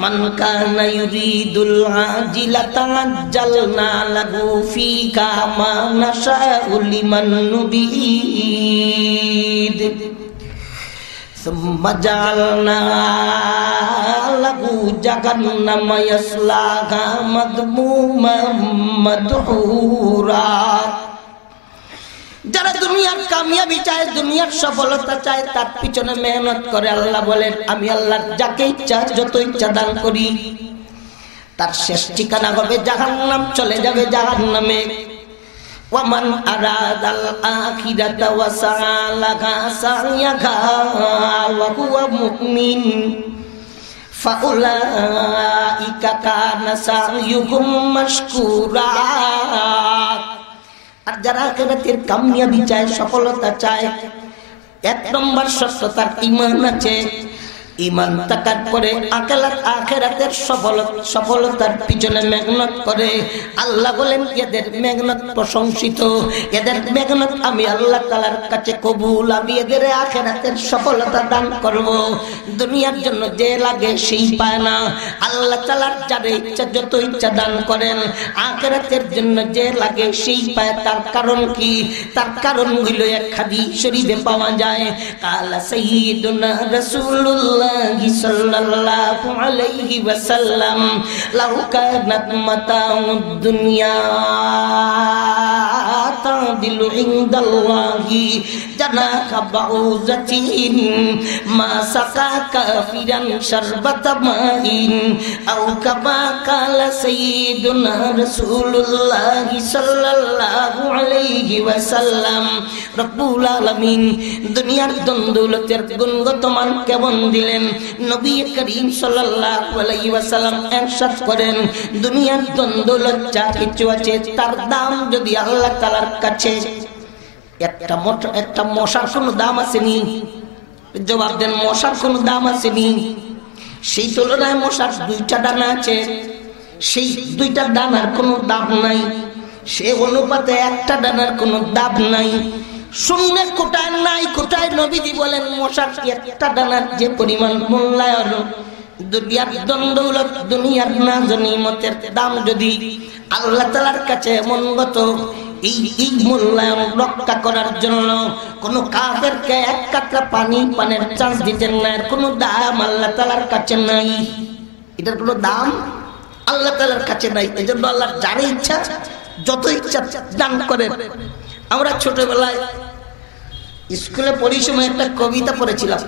মান কানা ইউরিদুল আজিলাতা আজ্জালনা লাহু ফিহা মা নাশাউ লিমান নুরিদ সুম্মা জাআলনা লাহু জাহান্নামা ইয়াসলাহা মাদমুমান মাদহুরা। যারা দুনিয়ার কামিয়াবি চায়, দুনিয়ার সফলতা চায়, তার পিছনে মেহনত করে, আল্লাহ বলেন আমি আল্লাহ যাকে ইচ্ছা যত ইচ্ছা দান করি, তার শেষ ঠিকানা হবে জাহান্নাম, চলে যাবে জাহান্নামে। ওয়ামান আরাদাল আখিরাতা ওয়া সাআলাহা সা'য়াহা ওয়া হুয়া মুমিন ফাউলাইকা কানা সা'য়ুহুম মাশকুরা। আর যারা আখিরাতের কামিয়াবি চায়, সফলতা চায়, এক নম্বর শর্ত তার ঈমান আছে। ঈমান থাকার পরে আখিরাতের সফলতার পিছনে মেহনত করে। আল্লাহ বলেন এদের মেহনত প্রশংসিত, এদের মেহনত আমি আল্লাহ তাআলার কাছে কবুল, আমি এদের আখিরাতের সফলতা দান করব। দুনিয়ার জন্য যে লাগে সেই পায় না, আল্লাহ তাআলার যার ইচ্ছা যত ইচ্ছা দান করেন। আখিরাতের জন্য যে লাগে সেই পায়। তার কারণ কি? তার কারণ হইল এক হাদিস শরীফে পাওয়া যায়, কালা সাইয়্যিদুনা রাসূলুল্লাহ সাল্লাল্লাহু আলাইহি ওয়াসাল্লাম লাউ কানাত মাতাউদ দুনিয়া তাদিলু ইনদাল্লাহি জানাহা বাউযাতিন মা সাকা কাফিরান শারবাতা মাইন আও কামা কালা সাইয়্যিদুনা রাসূলুল্লাহ সাল্লাল্লাহু আলাইহি ওয়াসাল্লাম। রব্বুল আলামিন দুনিয়ার দৌলতের গুণগত মান কেমন দিলেন, নবী করিম সাল্লাল্লাহু আলাইহি ওয়াসাল্লাম ইরশাদ করেন, দুনিয়ার দৌলত যা কিছু আছে তার দাম যদি আল্লাহ তাআলার কাছে একটা মশার কোনো দাম আসেনি? জবাব দেন, মশার কোনো দাম আসেনি? সেই তুলনায় মশার দুইটা ডানা আছে, সেই দুইটা ডানার কোনো দাম নাই। সে অনুপাতে একটা ডানার কোনো দাম নাই। শূন্যের কোটায় নাই, কোটায় নবীজি বলেন মশার একটা ডানার যে পরিমাণ মূল্যায়ন, দুনিয়ার দৌলত, দুনিয়ার নাজনীমতের দাম যদি আল্লাহ তাআলার কাছে মনগত, এই মূল্যায়ন রক্ষা করার জন্য কোন কাফেরকে এক কাতরা পানের চান্স দিতেন না। এর কোনো দাম আল্লাহ তাআলার কাছে নাই, এটার কোনো দাম আল্লাহ তাআলার কাছে নাই। এই জন্য আল্লাহ যার ইচ্ছা যত ইচ্ছা দান করেন। আমরা ছোটবেলায় স্কুলে পড়ির সময় একটা কবিতা পড়েছিলাম,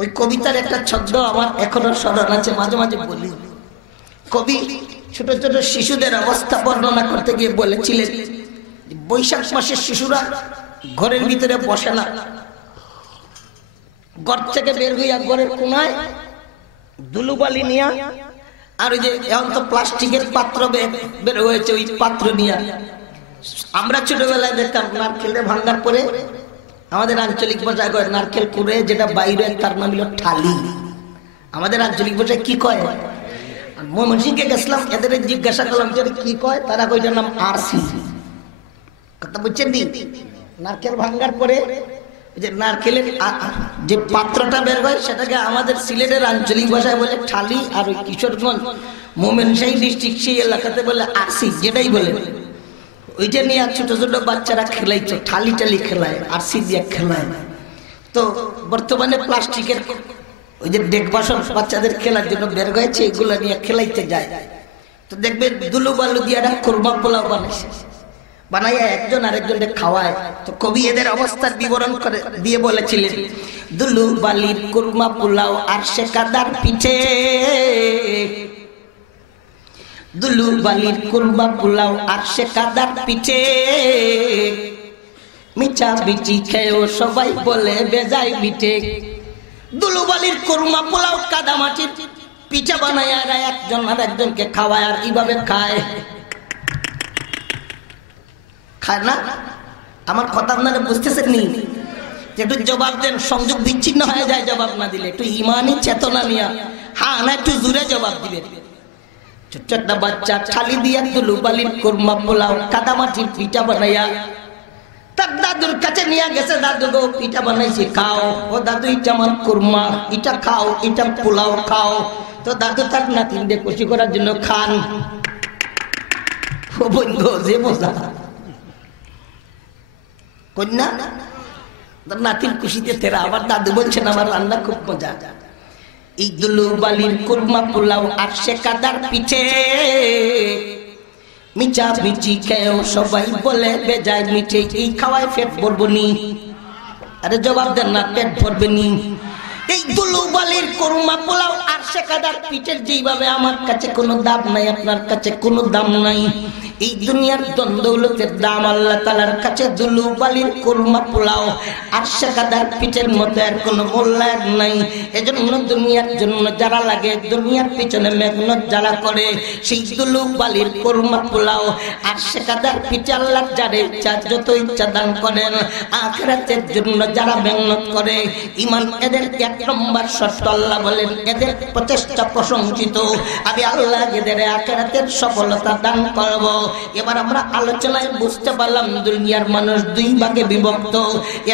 ওই কবিতার একটা ছন্দ আমার এখনো স্মরণ আছে, মাঝে মাঝে বলি। কবি ছোট ছোট শিশুদের অবস্থা বর্ণনা করতে গিয়ে বলেছিলেন, বৈশাখ মাসের শিশুরা ঘরের ভিতরে বসে না, ঘর থেকে বের হইয়া ঘরের কোনায় ধুলোবালি নিয়া, আর ওই যে এখন তো প্লাস্টিকের পাত্র বের হয়েছে, ওই পাত্র নিয়া। আমরা ছোটবেলায় দেখতাম নারকেলের ভাঙ্গার পরে আমাদের আঞ্চলিক ভাষায় কয় নারকেল কুড়ে, যেটা বাইরে তার নাম হলো ঠালি। আমাদের আঞ্চলিক ভাষায় কি কয়? ময়মনসিংহে গেছিলাম, এদের জিজ্ঞাসা করলাম যে কি কয়, তারা কয়টার নাম আরসি। কথা বুঝছেন নি? নারকেল ভাঙ্গার পরে যে নারকেলের যে পাত্রটা বের হয় সেটাকে আমাদের সিলেটের আঞ্চলিক ভাষায় বলে ঠালি, আর ওই কিশোরগঞ্জ ময়মনসিংহ ডিস্ট্রিক্ট সেই এলাকাতে বলে আরসি, যেটাই বলে। ওইটা নিয়ে ছোট ছোট বাচ্চারা খেলাইতো, ঠালি টালি খেলায়, আরসি দিয়ে খেলায়। তো বর্তমানে প্লাস্টিকের ওই যে ডেক বাসন বাচ্চাদের খেলার জন্য বের হয়েছে, এগুলো নিয়ে খেলাইতে যায়। তো দেখবেন দুলু বালু দিয়ে কোরমা পোলাও বানাইয়া একজন আরেকজনকে খাওয়ায়। তো কবি এদের অবস্থার বিবরণ করে দিয়ে বলেছিলেন, দুলু বালির কোরমা পোলাও আর সে কাদার পিঠে, দুলু বালির কোরমা পোলাও আর সে কাদার পিঠে, মিঠা বিচি খেয়েও সবাই বলে বেজায় বিঠে। দুলু বালির কোরমা পোলাও কাদা মাটির পিঠা বানায় আর একজন আর একজনকে খাওয়ায়, আর এইভাবে খায় না? আমার কথা আপনারা বুঝতেছেন নি? একটু জবাব দেন, সংযোগ বিচ্ছিন্ন হয়ে যায় জবাব না দিলে। একটু ইমানি চেতনা নিয়ে হ্যাঁ না একটু জোরে জবাব দিবে। ছোট্ট একটা বাচ্চা থালি দিয়া দুলু বালির কোরমা পোলাও কাদা মাটির পিঠা বানাইয়া তার দাদুর কাছে নিয়ে গেছে, দাদু গো পিঠা বানাইছি খাও। ও দাদু এটা আমার কুরমা, এটা খাও, এটা পোলাও খাও। তো দাদু তার নাতিনদের খুশি করার জন্য খান। ও বন্ধু যে মজা, কন্যা তার নাতির খুশিতে তেরা। আবার দাদু বলছেন আমার রান্না খুব মজা। এই দুলু বালির কুরমা পোলাও আর সে কাদার পিঠে মিচা মিচি খেয়েও সবাই বলে বেজায় মিঠে। এই খাওয়ায় পেট ভরবো নি? আরে জবাব দেন না, পেট ভরবে নি? এই দুলু বালির কুরমা পোলাও আর সে কাদার পিঠের যেভাবে আমার কাছে কোনো দাম নাই, আপনার কাছে কোনো দাম নাই, এই দুনিয়ার দৌলতের দাম আল্লাহ তাআলার কাছে দুলু বালির কুরমা পোলাও আর সে কাদার পিঠের মতো আর কোনো মূল্যায়ন নাই। এজন্য দুনিয়ার জন্য যারা লাগে, দুনিয়ার পিছনে মেহনত যারা করে, সেই দুলু বালির কুরমা পোলাও আর সে কাদার পিঠে আল্লাহ যারে ইচ্ছা যত ইচ্ছা দান করেন। আখিরাতের জন্য যারা মেহনত করে, ঈমান এদের এক নম্বর শর্ত। আল্লাহ বলেন এদের প্রচেষ্টা প্রশংসিত, আমি আল্লাহ এদের আখিরাতের সফলতা দান করব। এবার আমরা আলোচনায় বুঝতে পারলাম দুনিয়ার মানুষ দুই ভাগে বিভক্ত।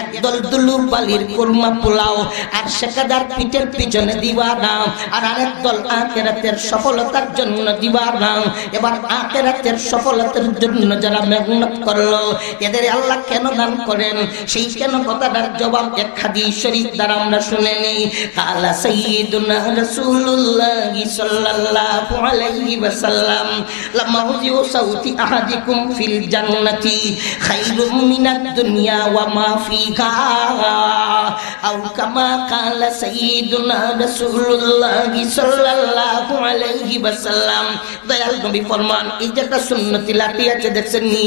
একদল দুলু বালির কুরমা পোলাও আর সে কাদার পিঠের পিছনে দিওয়ানা, আর আরেক দল আখিরাতের সফলতার জন্য দিওয়ানা। এবার আখিরাতের সফলতার জন্য যারা মেহনত করলো, এদের আল্লাহ কেন দান করেন, সেই কেন কথাটার জবাব এক হাদিস শরীফ দ্বারা আমরা শুনে নেই। কালা সাইয়্যিদুনা রাসূলুল্লাহ সাল্লাল্লাহু আলাইহি ওয়াসাল্লাম লামাউযিউ সাউতি আহাদিকুম ফিল জান্নাতি খায়রুম মিনাদ দুনিয়া ওয়া মা ফিহা আও কামা কালা সাইয়্যিদুনা রাসূলুল্লাহ সাল্লাল্লাহু আলাইহি ওয়াসাল্লাম। দয়াল নবী ফরমান, এই যে একটা সুন্নতি লাঠি আছে দেখছেন নি?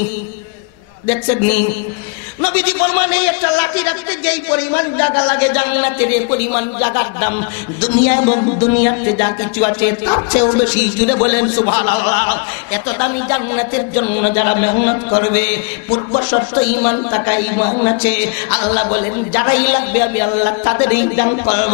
দেখছেন নি? নবীজি ফরমান এই একটা লাঠি রাখতে যেই পরিমাণ জায়গা লাগে, জান্নাতের এই পরিমাণ জায়গার দাম দুনিয়া এবং দুনিয়াতে যা কিছু আছে তার চেয়েও বেশি। জুড়ে বলেন সুবহানাল্লাহ। এত দামি জান্নাতের জন্য যারা মেহনত করবে, পূর্ব শর্ত ঈমান থাকা, ঈমান আছে। আল্লাহ বলেন যারাই লাগবে আমি আল্লাহ তাদেরই দান করব।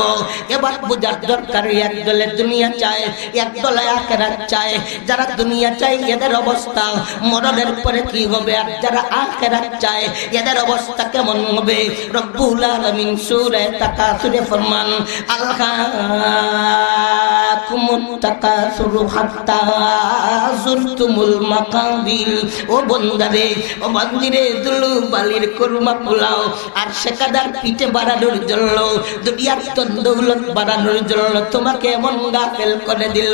এবার বোঝার দরকার, এক দলে দুনিয়া চায়, এক দলে আখিরাত চায়। যারা দুনিয়া চায় এদের অবস্থা মরণের পরে কি হবে, আর যারা আখিরাত চায় এদের অবস্থা কেমন হবে? রব্বুল আলামিন সূরা তাকাসুরে ফরমান, আলহাকুমুত তাকাসুরু হাত্তা যুরতুমুল মাকাবির। ও বন্দারে, ও বান্দিরে, দুলু বালির কুরমা পোলাও আর সে কাদার পিঠে বাড়ানোর জন্য, দুনিয়ার দৌলত বাড়ানোর জন্য তোমাকে এমন গাফেল করে দিল,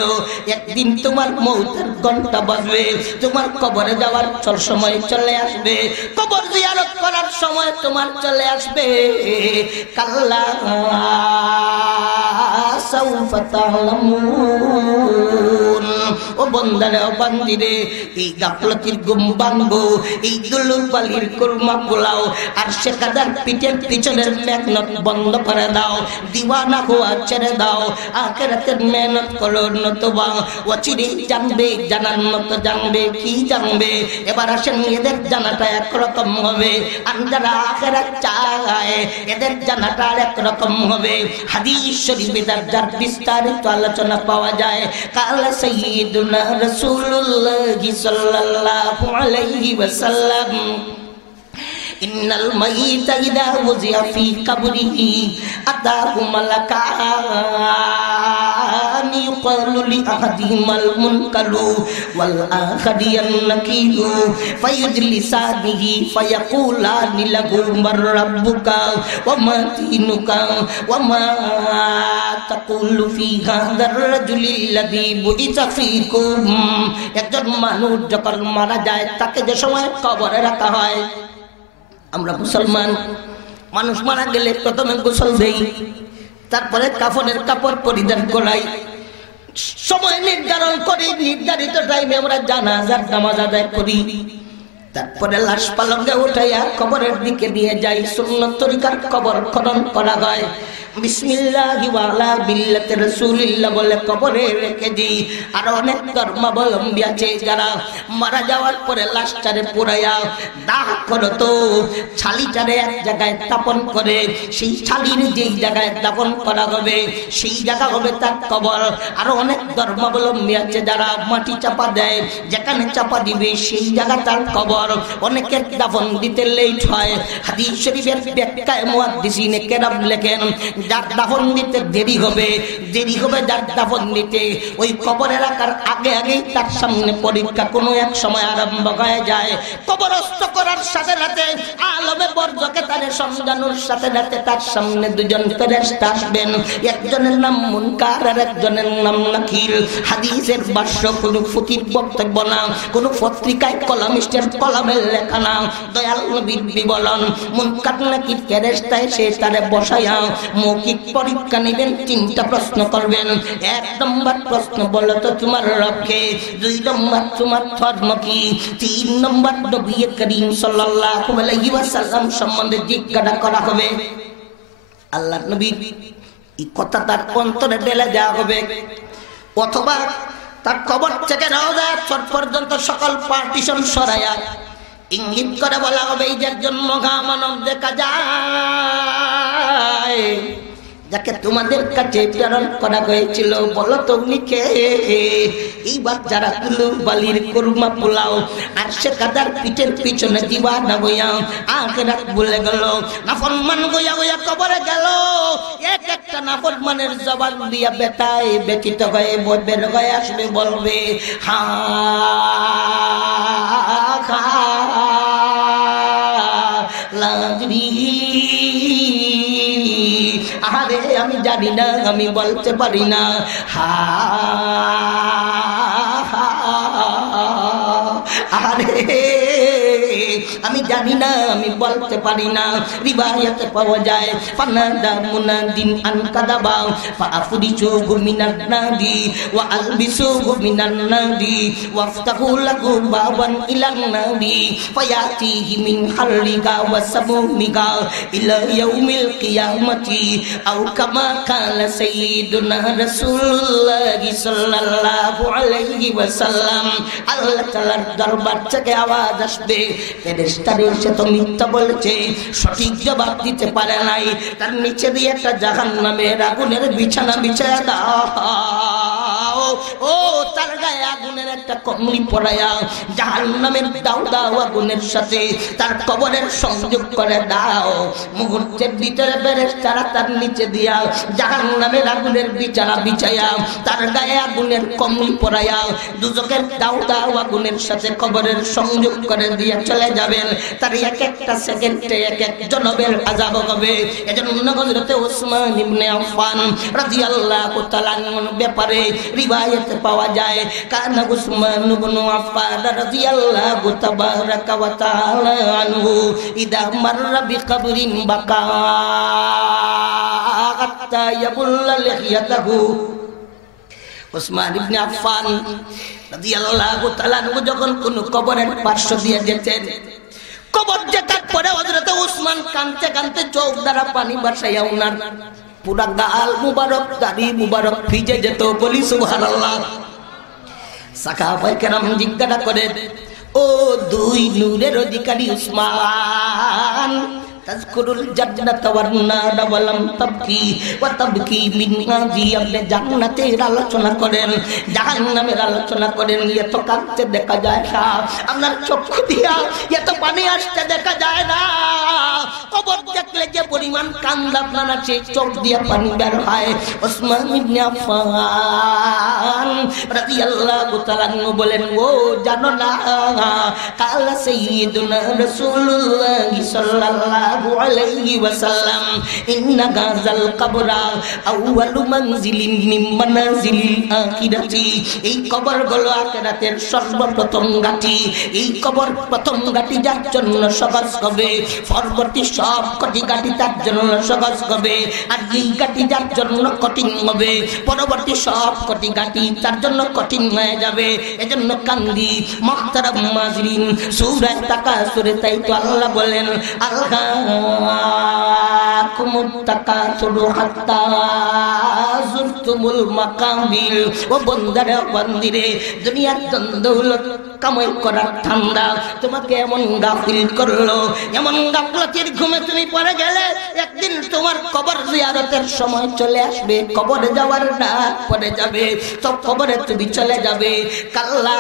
একদিন তোমার মৌতের ঘন্টা বাজবে, তোমার কবরে যাওয়ার সময় চলে আসবে, কবর জিয়ারত করার সময় তোমার চলে আসবে। কাল্লা সাউফা তা'লামুন। ও বন্দারে, ও বান্দিরে, এই গাফলতির ঘুম ভাঙবো, এই দুলু বালির কুরমা পোলাও আর সে কাদার পিঠের পিছনের মেহনত বন্ধ করে দাও, দিওয়ানা হওয়া ছেড়ে দাও, আখিরাতের মেহনত করো। নতুবা অচিরেই জানবে, জানার মতো জানবে। কি জানবে? এবার আসেন, এদের জানাটা একরকম হবে, আর যারা আখিরাত চায় এদের জানাটা একরকম হবে। হাদিস শরীফে যার বিস্তারিত আলোচনা পাওয়া যায়। কালা সাইয়্যিদুনা রাসূলুল্লাহ সাল্লাল্লাহু আলাইহি ওয়াসাল্লাম, ইন্নাল মাইয়িতা ইযা ওযিয়া ফি কবরিহি আতাহু মালাকান ইউকালু লি আহাদিহিমাল মুনকারু ওয়াল আখারি আন-নাকিরু ফায়ুজলিসানিহি ফায়াকুলানি লাহু মার রাব্বুকা ওয়া মা দীনুকা ওয়া মা তাকুলু ফি হাযার রাজুলিল্লাযী বুইসা ফীকুম। একজন মানুষ যখন মারা যায় তাকে যে সময় কবরে রাখা হয়, আমরা মুসলমান মানুষ মারা গেলে প্রথমে গোসল দেই, তারপরে কাফনের কাপড় পরিধান করাই, সময় নির্ধারণ করি, নির্ধারিত টাইমে আমরা জানাজার নামাজ আদায় করি, তারপরে লাশ পালঙ্কে উঠাইয়া কবরের দিকে নিয়ে যাই। সুন্নত তরিকার কবর খনন করা হয়। বিসমিল্লাহি ওয়া আলা মিল্লাতি রাসূলিল্লাহ বলে কবরে রেখে দিই। আর অনেক ধর্মাবলম্বী আছে যারা মারা যাওয়ার পরে লাশটারে পুরাইয়া দাহ করতো, ছালিটারে এক জায়গায় স্থাপন করে, সেই ছালির যেই জায়গায় দাফন করা হবে সেই জায়গা হবে তার কবর। আর অনেক ধর্মাবলম্বী আছে যারা মাটি চাপা দেয়, যেখানে চাপা দিবে সেই জায়গা তার কবর। অনেকের দাফন দিতে লেট হয়। হাদিস শরীফের ব্যাখ্যায় মুহাদ্দিসিনে কেরাম লেখেন, যার দাফন দিতে দেরি হবে যার দাফন দিতে, ওই কবরে রাখার আগে আগেই তার সামনে পরীক্ষা কোনো এক সময় আরম্ভ হয়ে যায়। কবরস্থ করার সাথে সাথে আলমে বরজকে তার সমঝানোর সাথে সাথে তার সামনে দুজন ফেরেশতা আসবেন, একজনের নাম মুনকার আর একজনের নাম নাকির। হাদিসের ভাষ্য কোনো ফকির বক্তব্য না, কোনো পত্রিকায় কলামিস্টের কলামের লেখা না, দয়াল নবীর বিবরণ। মুনকার নাকির ফেরেশতা এসে তারে বসাইয়া মৌখিক পরীক্ষা নেবেন, তিনটা প্রশ্ন করবেন। এক নম্বর প্রশ্ন, বলো তো তোমার রবকে। দুই নম্বর, তোমার ধর্ম কি। তিন নম্বর, নবী করিম সাল্লাল্লাহু আলাইহি ওয়াসাল্লাম সম্বন্ধে জিজ্ঞাসা করা হবে। আল্লাহর নবী এই কথা তার অন্তরে ঢেলে দেওয়া হবে, অথবা তার কবর থেকে রওজা চর পর্যন্ত সকল পার্টিশন সরাইয়া ইঙ্গিত করে বলা হবে, এই যে একজন মহা মানব দেখা যায়, যাকে তোমাদের কাছে প্রেরণ করা হয়েছিল, বলো তো উনি কে। এইবার যারা কুলু বালির কুরমা পোলাও আর সে কাদার পিঠের পিছনে দিবানা হইয়া আখিরাত ভুলে গেল, নাফরমান হইয়া হইয়া কবরে গেল, এক একটা নাফরমানের জবান দিয়া বেতায় ব্যতীত হয়ে বের হয়ে আসবে, বলবে হা খা লাজরি, আরে আমি জানি না, আমি বলতে পারি না, হা আরে আমি জানি না, আমি বলতে পারি না। রিবায়াতে পাওয়া যায়, ফানাদা মুনাদিন আন কাদাবা ফাআফরিজু মিনান নাদি ওয়া আলবিসু মিনান নাদি ওয়াফতাহু লাহু বাবান ইলান নাদি ফায়াতিহি মিন হাররিকা ওয়া সামুমিকা ইলা ইয়াউমিল কিয়ামাতি আও কামা কালা সাইয়্যিদুনা রাসূলুল্লাহ সাল্লাল্লাহু আলাইহি ওয়াসাল্লাম। আল্লাহ তাআলার দরবার থেকে আওয়াজ আসবে, ফেরেশতারা এসে তো মিথ্যা বলেছে, সঠিক জবাব দিতে পারে নাই, তার নিচে দিয়ে একটা জাহান্নামের আগুনের বিছানা বিছায়া দাও, ও তার গায়ে আগুনের একটা কমলি পরায়া জাহান্নামের দাও দাও আগুনের সাথে তার কবরের সংযোগ করে দাও। মুহূর্তের ভিতরে ফেরেশতারা তার নিচে দিয়া জাহান্নামের আগুনের বিছানা বিছায়া তার গায়ে আগুনের কমলি পরায়া দুজকের দাও দাও আগুনের সাথে কবরের সংযোগ করে দিয়ে চলে যাবেন। তার এক একটা সেকেন্ডে এক এক জনবের আযাব হবে। এজন্য হযরতে ওসমান ইবনে আফফান রাদিয়াল্লাহু তাআলা আনহুর ব্যাপারে রিওয়ায়াতে পাওয়া যায়, কানা ওসমান ইবনে আফফান রাদিয়াল্লাহু তাবারাকা ওয়া তাআলা আনহু ইদা মাররা বিকবরিন বাকা হাত্তা ইয়াবুল্লা লিহিয়াতাহু। ওসমান ইবনে আফফান রাদিয়াল্লাহু তাআলা আনহু যখন কোন কবরের পার্শ্ব দিয়ে যেতেন, কবর দেখার পরে হযরত ওসমান কাঁদতে কাঁদতে চোখ দ্বারা পানি বর্ষাইয়া উনার পুরা গাল মুবারক, দাড়ি মুবারক ভিজে যেত। বলি সুবহানাল্লাহ। সাহাবায়ে কেরাম জিজ্ঞাসা করেন, ও দুই নূরের অধিকারী ওসমান, তাজকুরুল জান্নাতা ওয়ান নার ওয়া লাম তাবকি ওয়া তাবকি মিন গাজি, আপনি জান্নাতের আলোচনা করেন, জাহান্নামের আলোচনা করেন, এত কাঁদতে দেখা যায় না, আপনার চক্ষু দিয়া এত পানি আসতে দেখা যায় না। কবর দেখলে যে পরিমাণ কান্না আপনার আছে, চোখ দিয়ে পানি বের হয়। ওসমান ইবনে আফফান রাদিয়াল্লাহু তাআলা আনহু বলেন, ও জানো না, কালা সাইয়্যিদুনা রাসূলুল্লাহ সাল্লাল্লাহু আলাইহি ওয়াসাল্লাম, ইন্না গাযাল কবরা আউয়ালু মানজিলিন মিন মানাজিলিল আখিরাতি, এই কবর হলো আখিরাতের সর্বপ্রথম ঘাঁটি। এই কবর প্রথম ঘাঁটি যার জন্য সহজ হবে, পরবর্তী সব কটি ঘাঁটি তার জন্য সহজ হবে, আর এই ঘাঁটি যার জন্য কঠিন হবে, পরবর্তী সব কটি ঘাঁটি তার জন্য কঠিন হয়ে যাবে। এজন্য কান্দি মুহতারাম মাজরিন, সূরা তাকাসুরে তাই তো আল্লাহ বলেন আলহাকুমুত তাকাসুরু হাত্তা যুরতুমুল মাকাবির। ও বন্দারে বান্দিরে, দুনিয়ার দৌলত কামাই করার ঠান্ডা তোমাকে এমন গাফিল করলো, এমন গাফলতির ঘুমে তুমি পড়ে গেলে একদিন তোমার কবর জিয়ারতের সময় চলে আসবে, কবরে যাওয়ার ডাক পড়ে যাবে, তো কবরে তুমি চলে যাবে। কাল্লা,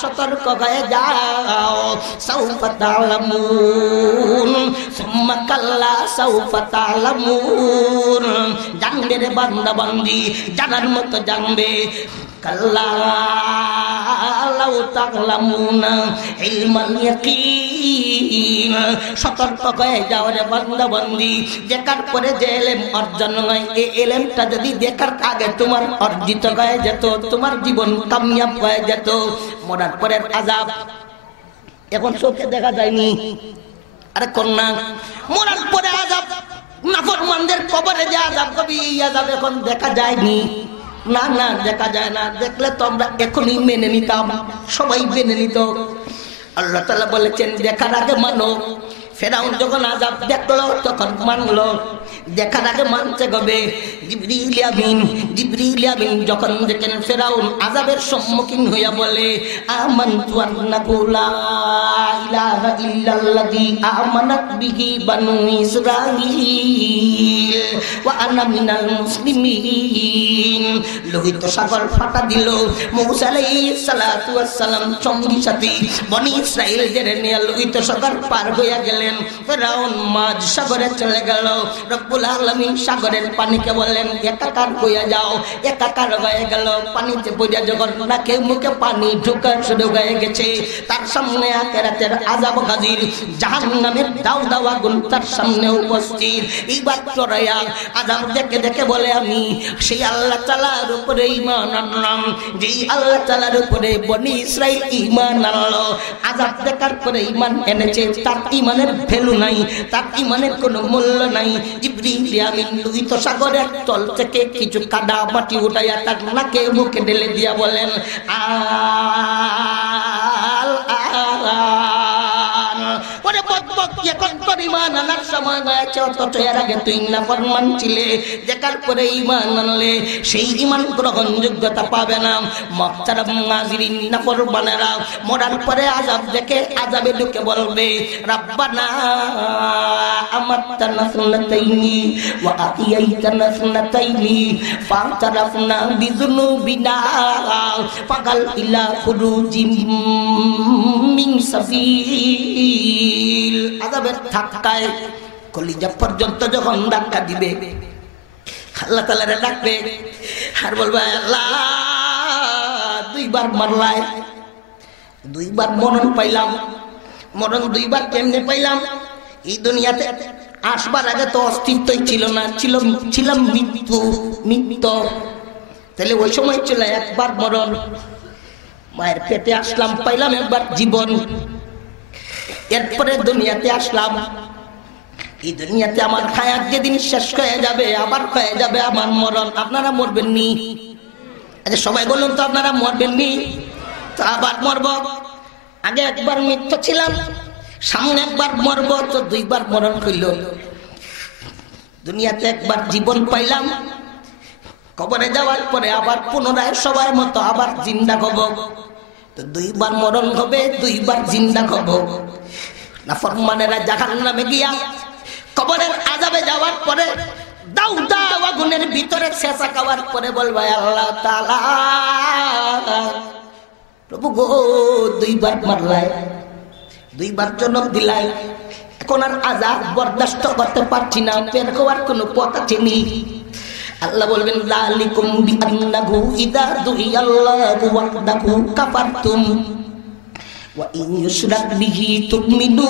সতর্ক হয়ে যাও, সাউফা তা'লামুন সুম্মা কাল্লা সাউফা তা'লামুন। জানবে রে বান্দা বান্দি, জানার মতো জানবে। কাল্লা লাউ তা'লামুনা ইলমাল ইয়াকিন, সতর্ক হয়ে যাও রে বান্দা বান্দি। দেখার পরে যে ইলম অর্জন হয়, এই ইলমটা যদি দেখার আগে তোমার অর্জিত হয়ে যেত, তোমার জীবন কামিয়াব হয়ে যেত। মরার পরের আযাব এখন চোখে দেখা যায়নি। আরে কন্যা, মরার পরে আযাব, নাফরমানদের কবরে যে আযাব কবি, আযাব এখন দেখা যায়নি। না না, দেখা যায় না। দেখলে তো আমরা এখনই মেনে নিতাম, সবাই মেনে নিত। আল্লাহ তাআলা বলেছেন দেখার আগে মানো। ফেরাউন যখন আযাব দেখলো তখন মানলো, দেখার আগে মানতে হবে। জিবরিল আমিন যখন দেখেন ফেরাউন আযাবের সম্মুখীন হইয়া বলে আমানতু আন্নাহু লা ইলাহা ইল্লাল্লাযী আমানাত বিহি বানু ইসরাঈল ওয়া আনা মিনাল মুসলিমিন। লোহিত সাগর ফাটা দিল। মূসা আলাইহিস সালাতু ওয়াস সালাম সঙ্গী সাথী বনি ইসরাঈলদের নিয়ে লোহিত সাগর পার হইয়া গেলেন। ফেরাউন মাঝ সাগরে চলে গেল। রব্বুল আলামিন সাগরের পানিকে বললেন একাকার হইয়া যাও, একাকার হয়ে গেল। পানিতে পড়িয়া যখন নাকে মুখে পানি ঢোকা শুরু হয়ে গেছে, তার সামনে আখিরাতের আযাব হাজির, জাহান্নামের দাউ দাউ আগুন তার সামনে উপস্থিত। এইবার চড়াইয়া আযাব দেখে দেখে বলে আমি সেই আল্লাহ তাআলার উপরে ঈমান আনলাম, যেই আল্লাহ তাআলার উপরে বনি ইসরাঈল ঈমান আনলো। আযাব দেখার পরে ঈমান এনেছে, তার ঈমানের ভ্যালু নাই, তার ঈমানের কোনো মূল্য নাই। জিবরিল আমিন লোহিত সাগরের তল থেকে কিছু কাদা মাটি উঠাইয়া তার নাকে মুখে ঢেলে দিয়া বলেন ওরে বকবক, এখন তোর ঈমান আনার সময় হয়েছে, অথচ এর আগে তুই নাফরমান ছিলে। দেখার পরে ঈমান আনলে সেই ঈমান গ্রহণযোগ্যতা পাবে না। মুহতারাম নাযিরিন, নাফরমানেরা মরার পরে আযাব দেখে আযাবে ঢুকে বলবে রাব্বানা আমাত্তানা সুন্নাতাইনি ওয়া আতিয়াইতানা সুন্নাতাইনি ফাতারাফনা বিযুনুবিনা ফাগাল ইলা খুরুজিম মিন সাবিল। আযাবের ধাক্কায় কলিজা পর্যন্ত যখন ধাক্কা দিবে, আল্লাহ তাআলারে ডাকবে আর বলবে আল্লাহ দুইবার মারলাই, দুইবার মরণ পাইলাম। মরণ দুইবার কেমনে পাইলাম? এই দুনিয়াতে আসবার আগে তো অস্তিত্বই ছিল না, ছিলাম মৃত্যু। তাহলে ওই সময় ছিল একবার মরণ। মায়ের পেটে আসলাম, পাইলাম একবার জীবন। এরপরে দুনিয়াতে আসলাম। এই দুনিয়াতে আমার হায়াত যেদিন শেষ হয়ে যাবে, আবার হয়ে যাবে আমার মরণ। আপনারা মরবেন নি? আচ্ছা সবাই বলুন তো, আপনারা মরবেন নি? তো আবার মরব। আগে একবার মৃত্যু ছিলাম, সামনে একবার মরব, তো দুইবার মরণ হইল। দুনিয়াতে একবার জীবন পাইলাম, কবরে যাওয়ার পরে আবার পুনরায় সবার মতো আবার জিন্দা হব। তো দুইবার মরণ হবে, দুইবার জিন্দা হব। নাফরমানেরা জাহান্নামে গিয়া কবরের আযাবে যাওয়ার পরে দাউ দাউ আগুনের ভিতরে ছেঁচা খাওয়ার পরে বলবে আল্লাহ তাআলা প্রভু গো, দুইবার মারলাই, দুইবার জনম দিলাই, এখন আর আযাব বরদাস্ত করতে পারছি না, বের হওয়ার কোনো পথ আছে নি। আল্লাহ বলবেন যালিকুম বিআন্নাহু ইযা দুইয়াল্লাহু ওয়াহদাহু কাফারতুম ওয়া ইন ইউশরাক বিহি তুমিনু।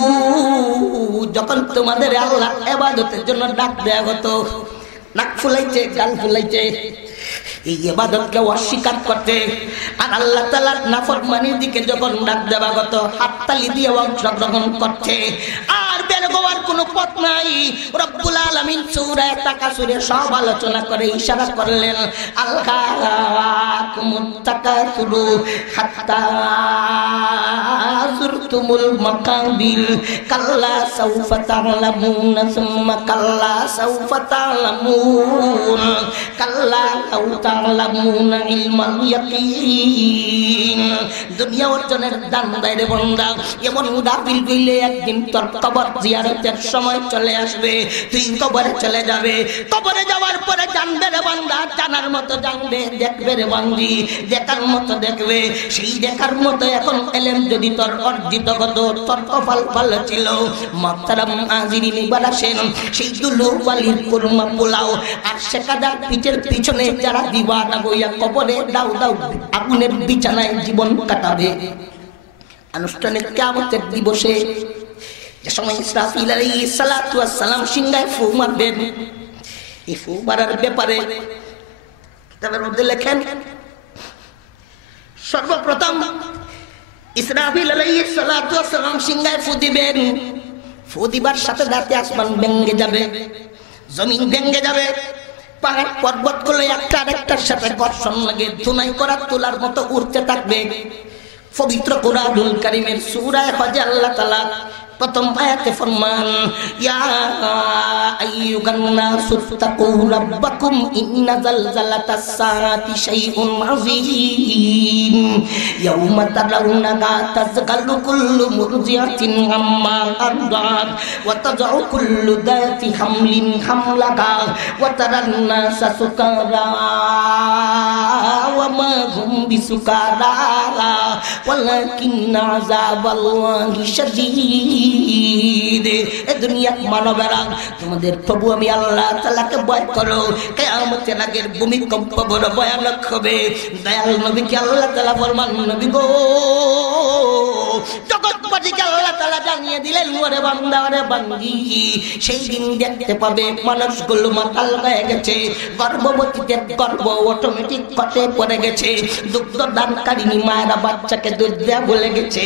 যখন তোমাদের আল্লাহ ইবাদতের জন্য ডাক দেয়া হতো, নাক ফুলাইছে, গাল ফুলাইছে, এই ইবাদতকে অস্বীকার করতে, আর আল্লাহ তাআলার নাফরমানির দিকে যখন ডাক দেওয়া হতো হাততালি দিয়ে অংশগ্রহণ করছে, আর বের হওয়ার কোনো পথ নাই। রব্বুল আলামিন সূরা তাকাসুরে সব আলোচনা করে ইশারা করলেন, আলহাকুমুত তাকাসুরু হাত্তা যুরতুমুল মাকাবির কাল্লা সাউফা তা'লামুন সুম্মা কাল্লা সাউফা তা'লামুন কাল্লা লাউ তা'লামুনা ইলমাল ইয়াকিন। দুনিয়া অর্জনের দান দেয় রে বান্দা, এমন গাফিল কইলে একদিন তোর কবর জিয়ারতের সময় চলে আসবে, তুই কবরে চলে যাবে। কবরে যাওয়ার পরে জানবে রে বান্দা, জানার মতো জানবে, দেখবে রে বান্দি দেখার মতো দেখবে। সেই দেখার মতো এখন এলেম যদি তোর অর্জিত হতো, তোর কপাল ভালো ছিল। মুহতারাম আজিরিন ইবারা সেন, সেই দুলুবালির কুরমা পোলাও আর শেখাদার পিঠের পিছনে যারা দিবানা বইয়া কবরে দাও দাও আগুনের বিছানায় জীবন কাটাবে। আনুষ্ঠানিক কিয়ামতের দিবসে যে সময় ইসরাফিল আলাইহিস সালাতু ওয়াস সালাম সিংহায় ফু মারবেন, এই ফু মারার ব্যাপারে কিতাবের মধ্যে লেখেন, সর্বপ্রথম ইসরাফিল আলাইহিস সালাতু ওয়াস সালাম সিংহায় ফু দিবেন। ফু দিবার সাথে সাথে আসমান ভেঙে যাবে, জমিন ভেঙে যাবে, পাহাড় পর্বতগুলো একটা আরেকটার সাথে ঘর্ষণ লাগে ধুনাই করা তোলার মতো উড়তে থাকবে। পবিত্র কুরআনুল কারীমের সূরা হজে আল্লাহ তাআলা প্রথম আয়াতে ফরমান, ইয়া আইয়ুহান নাসু তাকু রাব্বাকুম ইন্না যালজালাতাস সাআতি শাইউন আযীম ইয়াওমা তারাউনাহা তাযগালু কুল্লু মুরজিআতিন আম্মা আরদাত ওয়া তাযউ কুল্লু যাতি হামলিন হামলাহা ওয়া তারান নাসা সুকারা ওয়া মা হুম বিসুকারা ওয়ালাকিন্না আযাবাল্লাহি শাদীদ। এ দুনিয়ার মানবেরা, তোমাদের প্রভু আমি আল্লাহ তাআলাকে ভয় করো, কিয়ামতের আগের ভূমিকম্প বড় ভয়ানক হবে। দয়াল নবীকে আল্লাহ তাআলা ফরমান, নবী গো জগৎবাসীকে আল্লাহ তাআলা জানিয়ে দিলেন, ওরে বান্দা ওরে বান্দি, সেই দিন দেখতে পাবে মানুষগুলো মাতাল হয়ে গেছে, গর্ভবতীদের গর্ভ অটোমেটিক কটে পড়ে গেছে, দুগ্ধ দানকারিনী মায়েরা বাচ্চাকে দুধ দেয়া ভুলে গেছে।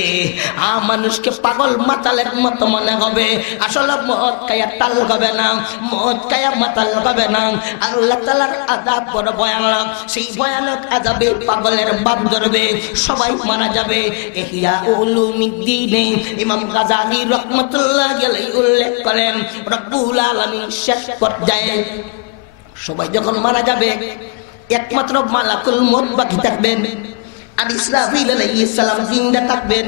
মানুষকে পাগল মাতালের মতো মনে হবে, আসলে মদ খায়া টাল হবে না, মদ খায়া মাতাল হবে না। আল্লাহ তাআলার আযাব বড় ভয়ানক, সেই ভয়ানক আযাবে পাগলের বাপ ধরবে, সবাই মারা যাবে। ইহয়া উলুমিদ্দিনে ইমাম গাযালী রাহমাতুল্লাহি আলাইহি উল্লেখ করেন, রব্বুল আলামিন শেষ পর্যায়ে সবাই যখন মারা যাবে, একমাত্র মালাকুল মউত বাকি থাকবেন আর ইসরাফিল আলাইহিস সালাম জিন্দা থাকবেন।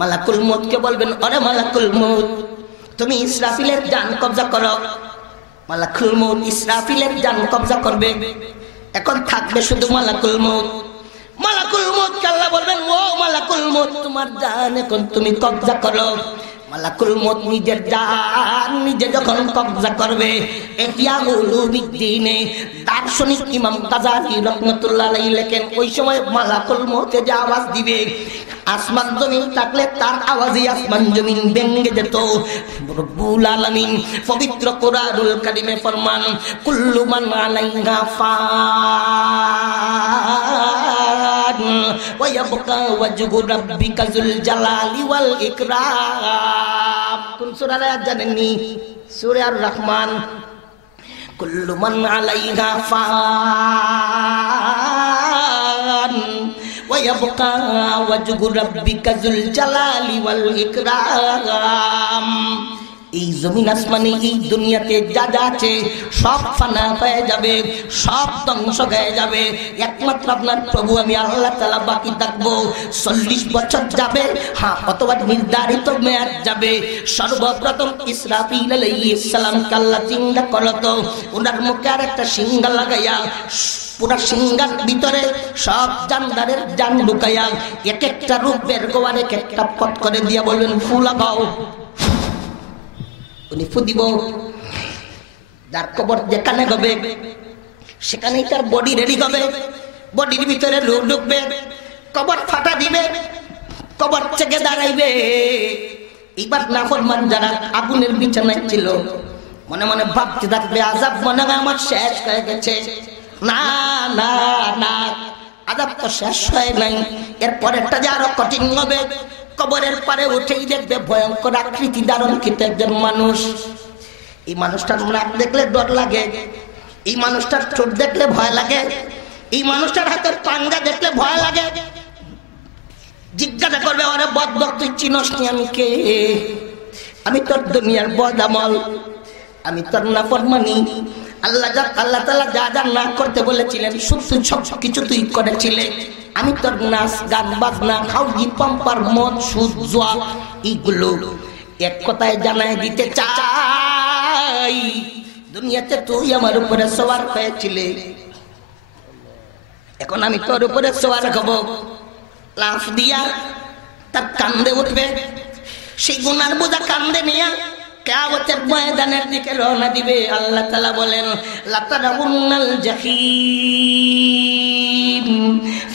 মালাকুল মউতকে বলবেন, আরে মালাকুল মউত তুমি ইসরাফিলের জান কবজা করো। মালাকুল মউত ইসরাফিলের জান কবজা করবে, এখন থাকবে শুধু মালাকুল মউত। মালাকুল মউতকে আল্লাহ বলবেন, ও মালাকুল মউত তোমার জান এখন তুমি কবজা করো। মালাকুল মউত নিজের জান নিজে যখন কবজা করবে, ইহয়া উলুমিদ্দিনে দার্শনিক ইমাম গাযালী রাহমাতুল্লাহি আলাইহি লেখেন, ওই সময় মালাকুল মউতে যে আওয়াজ দিবে, আসমান জমিন থাকলে তার আওয়াজে আসমান জমিন ভেঙে যেত। রব্বুল আলামিন পবিত্র কুরআনুল কারীমে ফরমান, কুল্লু মান আলাইহা ফান ওয়া ইয়াবকা ওয়াজহু রাব্বিকা যুল জালালি ওয়াল ইকরাম। কোন সূরা আয়াত জানেননি? সূরা আর রহমান। কুল্লু মান আলাইহা ফান ওয়া ইয়াবকা ওয়াজহু রাব্বিকা যুল জালালি ওয়াল ইকরাম। এই জমিন আসমানে এই দুনিয়াতে যা যা আছে সব ফানা হয়ে যাবে, সব ধ্বংস হয়ে যাবে, একমাত্র আপনার প্রভু আমি আল্লাহ তাআলা বাকি থাকবো। 40 বছর যাবে, হ্যাঁ, অথবা নির্ধারিত মেয়াদ যাবে। সর্বপ্রথম ইসরাফিল আলাইহিস সালামকে আল্লাহ জিন্দা করতো, ওনার মুখে আর একটা সিংহা লাগাইয়া পুরা সিংহার ভিতরে সব জানদারের জান ঢুকাইয়া এক একটা রূপ বের করে এক একটা পথ করে দিয়া বলবেন, ফু লাগাও। উনি ফু দিব, যার কবর যেখানে হবে সেখানেই তার বডি রেডি হবে, বডির ভিতরে রূপ ঢুকবে, কবর ফাটা দিবে, কবর থেকে দাঁড়াইবে। এবার নাফরমান যারা আগুনের বিছানায় ছিল মনে মনে ভাবতে থাকবে, আযাব মনে হয় আমার শেষ হয়ে গেছে। না না না, আযাব তো শেষ হয় নাই, এরপরেরটা যে আরো কঠিন হবে। কবরের পারে উঠেই দেখবে ভয়ঙ্কর আকৃতি ধারণকৃত একজন মানুষ। এই মানুষটার নাক দেখলে ডর লাগে, এই মানুষটার ঠোঁট দেখলে ভয় লাগে, এই মানুষটার হাতের পাঞ্জা দেখলে ভয় লাগে। জিজ্ঞাসা করবে, ওরে বদবক তুই চিনস নি আমি কে? আমি তোর দুনিয়ার বদামল, আমি তোর নাফরমানি। আল্লাহ তাআলা যা যা না করতে বলেছিলেন সব কিছু তুই করেছিলে। আমি তোর নাচ গান বাজনা খাউজি পাম্পার মদ সুদ জুয়া এইগুলো এক কথায় জানাই দিতে চাই, দুনিয়াতে তুই আমার উপরে সওয়ার হয়েছিলে, এখন আমি তোর উপরে সওয়ার হব। লাফ দিয়া তার কান্দে উঠবে, সেই গুনার বোঝা কান্দে নিয়া কিয়ামতের ময়দানের দিকে রওনা দিবে। আল্লাহ তাআলা বলেন, লাতারাউন্নাল জাহিম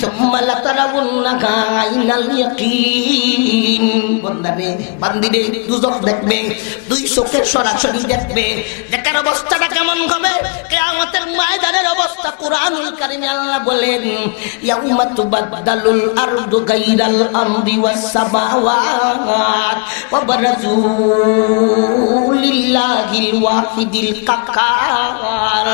সুম্মা লাতারাউন্নাহা আইনাল ইয়াকিন। বান্দারে বান্দিরে দুজক দেখবে, দুই চোখে সরাসরি দেখবে। দেখার অবস্থাটা কেমন হবে? কিয়ামতের ময়দানের অবস্থা কুরআনুল কারীমে আল্লাহ বলেন, ইয়াউমা তুবাদদালুল আরদু গায়রাল আরদি ওয়াস সামাওয়াত ওয়া বারাজু লিল্লাহিল ওয়াহিদিল কাহ্হার।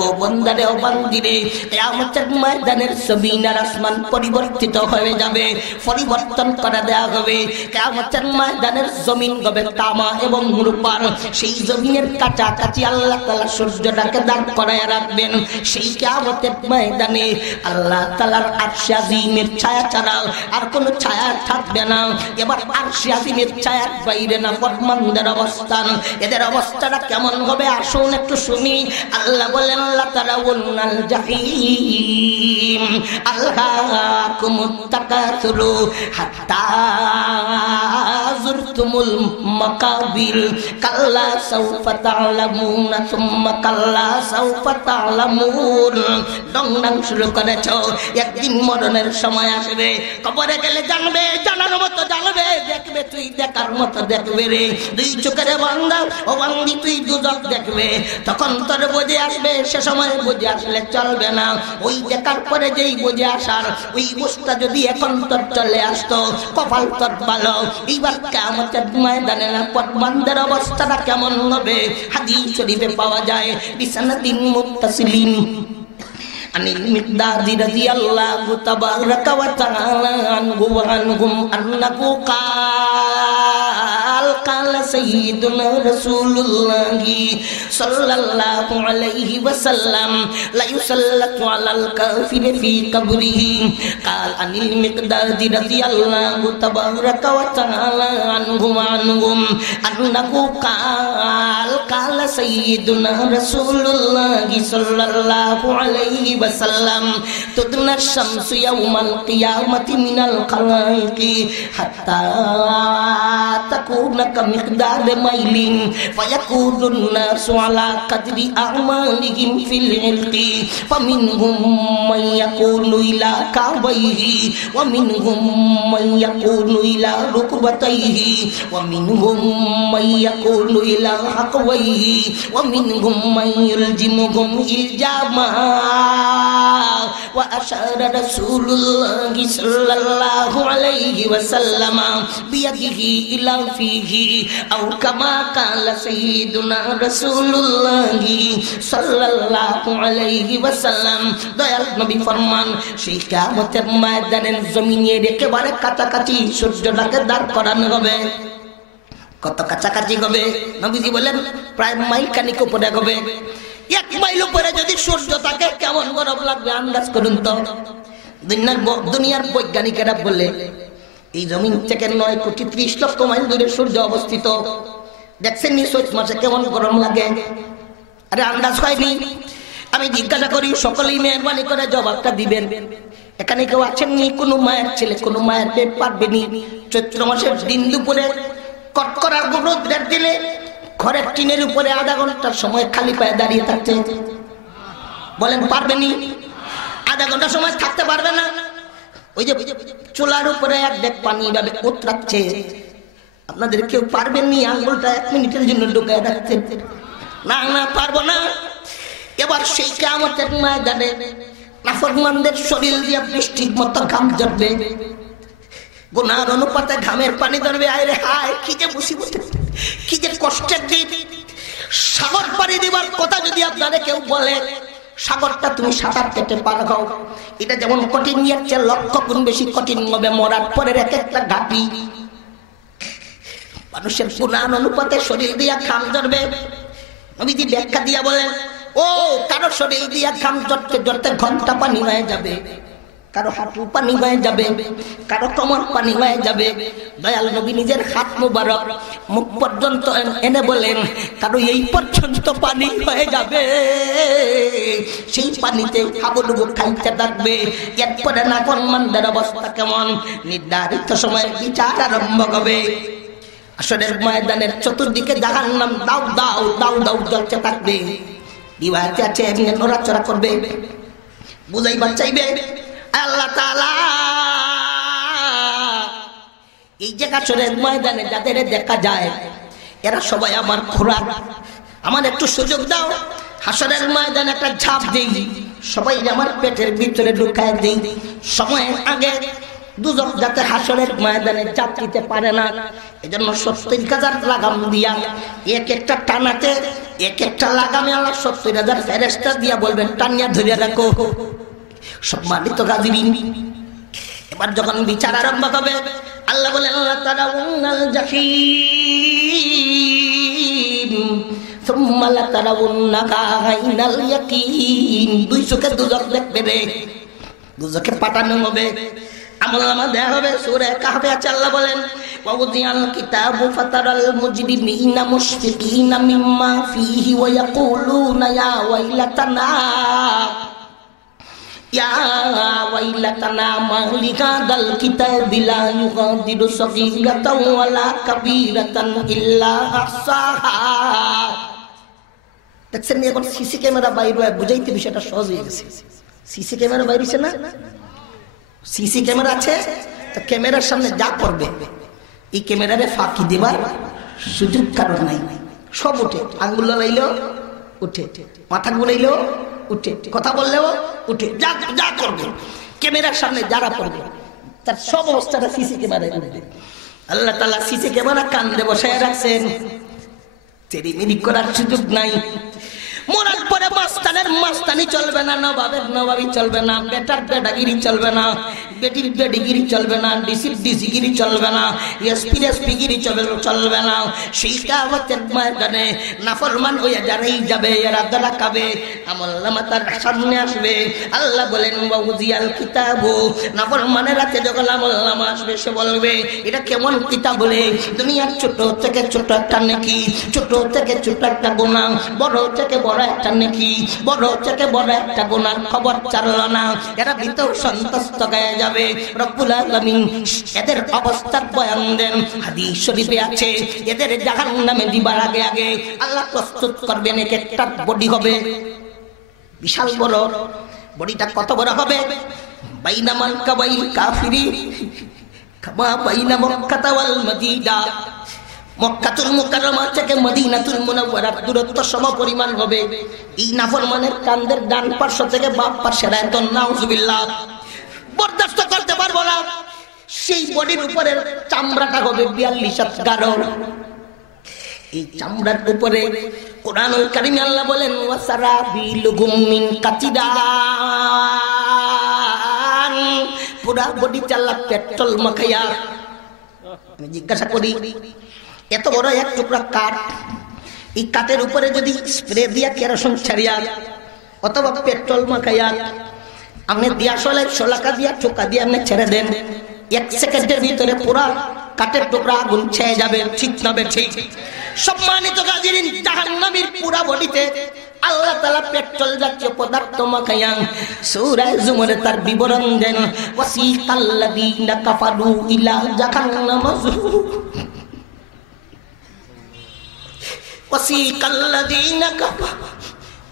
ও বান্দারে ও বান্দিরে, কিয়ামতের ময়দানের জমিন আর আসমান পরিবর্তিত হয়ে যাবে, পরিবর্তন করে দেয়া হবে। কিয়ামতের ময়দানের জমিন হবে তামা এবং রূপার। সেই জমিনের কাছাকাছি আল্লাহ তাআলা সূর্যটাকে দাঁড় করায় রাখবেন। সেই কিয়ামতের ময়দানে আল্লাহ তাআলার আরশে আজিমের ছায়া ছাড়া আর কোনো ছায়া থাকবে না। এবার আরশে আজিমের ছায়ার বাইরে না ফরমানদের অবস্থান, এদের অবস্থাটা কেমন হবে আসুন একটু শুনি। আল্লাহ বলেন, লাতারাউন্নাল জাহিম আলহাকুমুত তাকাসুরু হাত্তা যুরতুমুল মাকাবির কাল্লা সাউফা তা'লামুনা সুম্মা কাল্লা সাউফা তা'লামুন। ডংডং শুরু করেছো, একদিন মরণের সময় আসবে, কবরে গেলে জানবে, জানার মতো জানবে, দেখবে তুই দেখার মতো দেখবে রে। দুই চোখের বান্দা ও বান্দি তুই দুজক দেখবে, তখন তোর বুঝে আসবে। সে সময় বুঝে আসলে চলবে না, ওই দেখার পরে যেই বুঝে আসার ওই বুঝটা যদি এখন তোর চলে আসতো, কপাল তোর ভালো। এইবার কিয়ামতের ময়দানে না বান্দার অবস্থাটা কেমন হবে? হাদিস শরীফে পাওয়া যায়, বিসানাদিন মুত্তাসিলিন আনিল মিকদাদি রাদিয়াল্লাহু তাবারাকা ওয়া তাআলা আনহু ওয়া আনহুম আন্নাহু কালা সাইয়্যিদুনা রাসূলুল্লাহি সাল্লাল্লাহু আলাইহি ওয়াসাল্লাম লা ইউসাল্লাতু আলাল কাফিরি ফি কবরিহি। কাল আনিল মিকদাদি রাদিয়াল্লাহু তাবারাকা ওয়া তাআলা আনহু ওয়া আনহুম আন্নাহু কালা সাইয়্যিদুনা রাসূলুল্লাহি সাল্লাল্লাহু আলাইহি ওয়াসাল্লাম তুদনা শামসু ইয়াউমাল কিয়ামাতি মিনাল খালাইকি হাত্তা তাকুনা কামিকদার মাইলিন ফায়াকুনুন নাসু আলা কাদরি আমালিহিম ফিল ইলকি ফামিনহুম মান ইয়াকুলু ইলা কাবাইহি ওয়া মিনহুম মান ইয়াকুলু ইলা রুকবাতাইহি ওয়া মিনহুম মান ইয়াকুলু ইলা হাকওয়াইহি ওয়া মিনহুম মান ইলজিমুহুম ইলজামা ওয়া আশারা রাসূলুল্লাহি সাল্লাল্লাহু আলাইহি ওয়াসাল্লাম বিয়াদিহি ইলা ফিহি আও কামা কালা সাইয়্যিদুনা রাসূলুল্লাহি সাল্লাল্লাহু আলাইহি ওয়াসাল্লাম। দয়াল নবী ফরমান, সেই কিয়ামতের ময়দানের জমিনের একেবারে কাছাকাছি সূর্যটাকে দাঁড় করানো হবে। কত কাছাকাছি হবে? নবীজি বলেন প্রায় মাইল খানিক উপরে হবে। 1 মাইল উপরে যদি সূর্য থাকে কেমন গরম লাগবে আন্দাজ করুন তো। দুনিয়ার বৈজ্ঞানিকেরা বলে এই জমিন থেকে 9,30,00,000 মাইল দূরে সূর্য অবস্থিত। দেখছেন নি চৈত মাসে কেমন গরম লাগে? আরে আন্দাজ হয়নি? আমি জিজ্ঞাসা করি, সকলেই মেহরবানি করে জবাবটা দিবেন। এখানে কেউ আছেন নি কোনো মায়ের ছেলে, কোনো মায়ের পেট পারবেনি চৈত্র মাসের দিন দুপুরে কটকরার রোদের দিনে ঘরের টিনের উপরে আধা ঘন্টার সময় খালি পায়ে দাঁড়িয়ে থাকতে? বলেন পারবেনি? আধা ঘন্টা সময় থাকতে পারবে না? ওই যে চুলার উপরে এক ডেক পানি ভাবে উতরাচ্ছে, আপনাদের কেউ পারবেননি আঙ্গুলটা 1 মিনিটের জন্য ঢুকায় রাখতে? না না, পারবো না। এবার সেই কিয়ামতের ময়দানে নাফরমানদের শরীর দিয়ে বৃষ্টির মতো ঘাম ঝরবে। গুনার অনুপাতে ঘামের পানি ধরবে। আরে হায়, কি যে মুসিবত, কি যে কষ্টের দিন। সাগর পাড়ি দেবার কথা যদি আপনারা কেউ বলে, সাগরটা তুমি সাঁতার কেটে পার হও, এটা যেমন কঠিন, এর চেয়ে লক্ষ গুণ বেশি কঠিন হবে মরার পরের এক একটা ঘাটি। মানুষের গুনার অনুপাতে শরীর দিয়া ঘাম ঝরবে। নবীজি ব্যাখ্যা দিয়া বলেন, ও কারো শরীর দিয়া ঘাম ঝরতে ঝরতে ঘন্টা পানি হয়ে যাবে, কারো হাঁটু পানি হয়ে যাবে, কারো কোমর পানি হয়ে যাবে। দয়াল নবী নিজের হাত মুবারক মুখ পর্যন্ত এনে বলেন, কারো এই পর্যন্ত পানি হয়ে যাবে। সেই পানিতে হাবুডুবু খাইতে থাকবে। এরপরে নাফরমানদের অবস্থা কেমন? নির্ধারিত সময়ে বিচার আরম্ভ হবে। আসরের ময়দানের চতুর্দিকে জাহান্নাম দাউ দাউ দাউ দাউ জ্বলতে থাকবে। দিবাতে আছে এমনি নড়াচড়া করবে, বুঝাইবার চাইবে আল্লাহ তাআলা এই যে হাসরের ময়দানে যাদের দেখা যায়, এরা সবাই আমার খোরাক, আমার একটু সুযোগ দাও, হাসরের ময়দানে একটা ঝাঁপ দেই, সবাই আমার পেটের ভিতরে ঢুকায় দেই। সময়ের আগে দুজক যাতে হাসরের ময়দানে চাপ দিতে পারে না, এজন্য 70,000 লাগাম দিয়া এক একটা টানাতে, এক একটা লাগামে আল্লাহ 70,000 ফেরেশতা দিয়া বলবেন টানিয়া ধরে রাখো। সম্মানিত হাজিরিন, এবার যখন বিচার আরম্ভ হবে, আল্লাহ বলেন লাতারাউনাল জাহিম সুম্মা লাতারাউন্নাহা আইনাল ইয়াকিন। দুই চোখে দুজক দেখবে রে, দুজকে পাঠানো হবে, আমলনামা দেয়া হবে। সূরা কাহফে আছে আল্লাহ বলেন, ওয়া উযিয়াল কিতাবু ফাতারাল মুজরিমিনা মুশফিকিনা মিম্মা ফীহি ওয়া ইয়াকুলুনা ইয়া ওয়াইলাতানা ইয়া ওয়াইলাতানা মা লিহাদাল কিতাবি লা ইউগাদিরু সগীরাতাও ওয়ালা কাবীরাতান ইল্লা আহসাহা। দেখছেন এখন সিসি ক্যামেরা বাইরে বুঝাইতে বিষয়টা সহজ হয়ে গেছে। সিসি ক্যামেরা বাইরেছে না, সিসি ক্যামেরা আছে, তো ক্যামেরার সামনে যা করবে এই ক্যামেরারে ফাঁকি দেবার সুযোগ কারণ নাই। সব উঠে, আঙ্গুল লাইলেও উঠে, মাথা ঘুরাইলেও উঠে, কথা বললেও উঠে, যা যা করবে ক্যামেরার সামনে যারা করবে তার সব অবস্থাটা সিসি ক্যামেরায় উঠবে। আল্লাহ তাআলা সিসি ক্যামেরা কান্দে বসায় রাখছেন, চেরিমিরি করার সুযোগ নাই। মরার পরে মাস্তানের মাস্তানি চলবে না, নবাবের নবাবি চলবে না, বেটার বেটাগিরি চলবে না, বেটির বেডিগিরি চলবে না, ডিসির ডিসিগিরি চলবে না, এসপির এসপিগিরি চলবে না। সেই কিয়ামতের ময়দানে নাফরমান হয়ে যারাই যাবে, এরা দ্বারা খাবে, আমলনামা তার সামনে আসবে। আল্লাহ বলেন ওয়া উযিয়াল কিতাবু, নাফরমানের হাতে যখন আমলনামা আসবে সে বলবে এটা কেমন কিতাব? বলে দুনিয়ার ছোট থেকে ছোট একটা নেকি, ছোট থেকে ছোট একটা গুনাহ, বড় থেকে বড় একটা নেকি, বড় থেকে বড় একটা গুনার খবর চাললো না, এরা ভিতর সন্তুষ্ট গায়ে যাবে। রব্বুল আলামিন এদের অবস্থার বয়ান দেন, হাদিস শরীফে আছে এদের জাহান্নামে দিবার আগে আগে আল্লাহ প্রস্তুত করবেন এক একটা বডি হবে, বিশাল বড়। বডিটা কত বড় হবে? বাইনামাল কাবাইল কাফিরি কামা বাইনা মক্কা ওয়াল মদিনা। মক্কাতুল মুকাররমা থেকে মদিনাতুল মুনাওয়ারার দূরত্ব সমপরিমাণ হবে। এই নাফরমানের কান্দের ডান পার্শ্ব থেকে বাম পার্শ্বের একদম নাউজুবিল্লাহ বরদাস্ত করতে পারবো না। সেই বডির উপরে চামড়াটা হবে 42 গাঢ়। এই চামড়ার উপরে কোরআনুল কারীমে আল্লাহ বলেন ওয়াসারাবিলুহুম মিন কাতিদান, পুরা বডি চাল্লা পেট্রোল মাখাইয়া। আমি জিজ্ঞাসা করি, এত বড় এক টুকরা কাঠ, এই কাঠের উপরে যদি স্প্রে দিয়া কেরোসিন ছাড়িয়া অথবা পেট্রোল মাখাইয়া আপনি দিয়া শলাকা দিয়া ঠোকা দিয়ে আপনি ছেড়ে দেন, 1 সেকেন্ডের ভিতরে পুরা কাঠের টুকরা আগুন ছেয়ে যাবে, ঠিক নবে ঠিক? সম্মানিত হাজিরিন, জাহান্নামীর পুরা বডিতে আল্লাহ তাআলা পেট্রোল জাতীয় পদার্থ মাখাইয়া সূরা জুমারে তার বিবরণ দেন, ওয়াসিকাল্লাযীনা কাফারু ইলা জাহান্নাম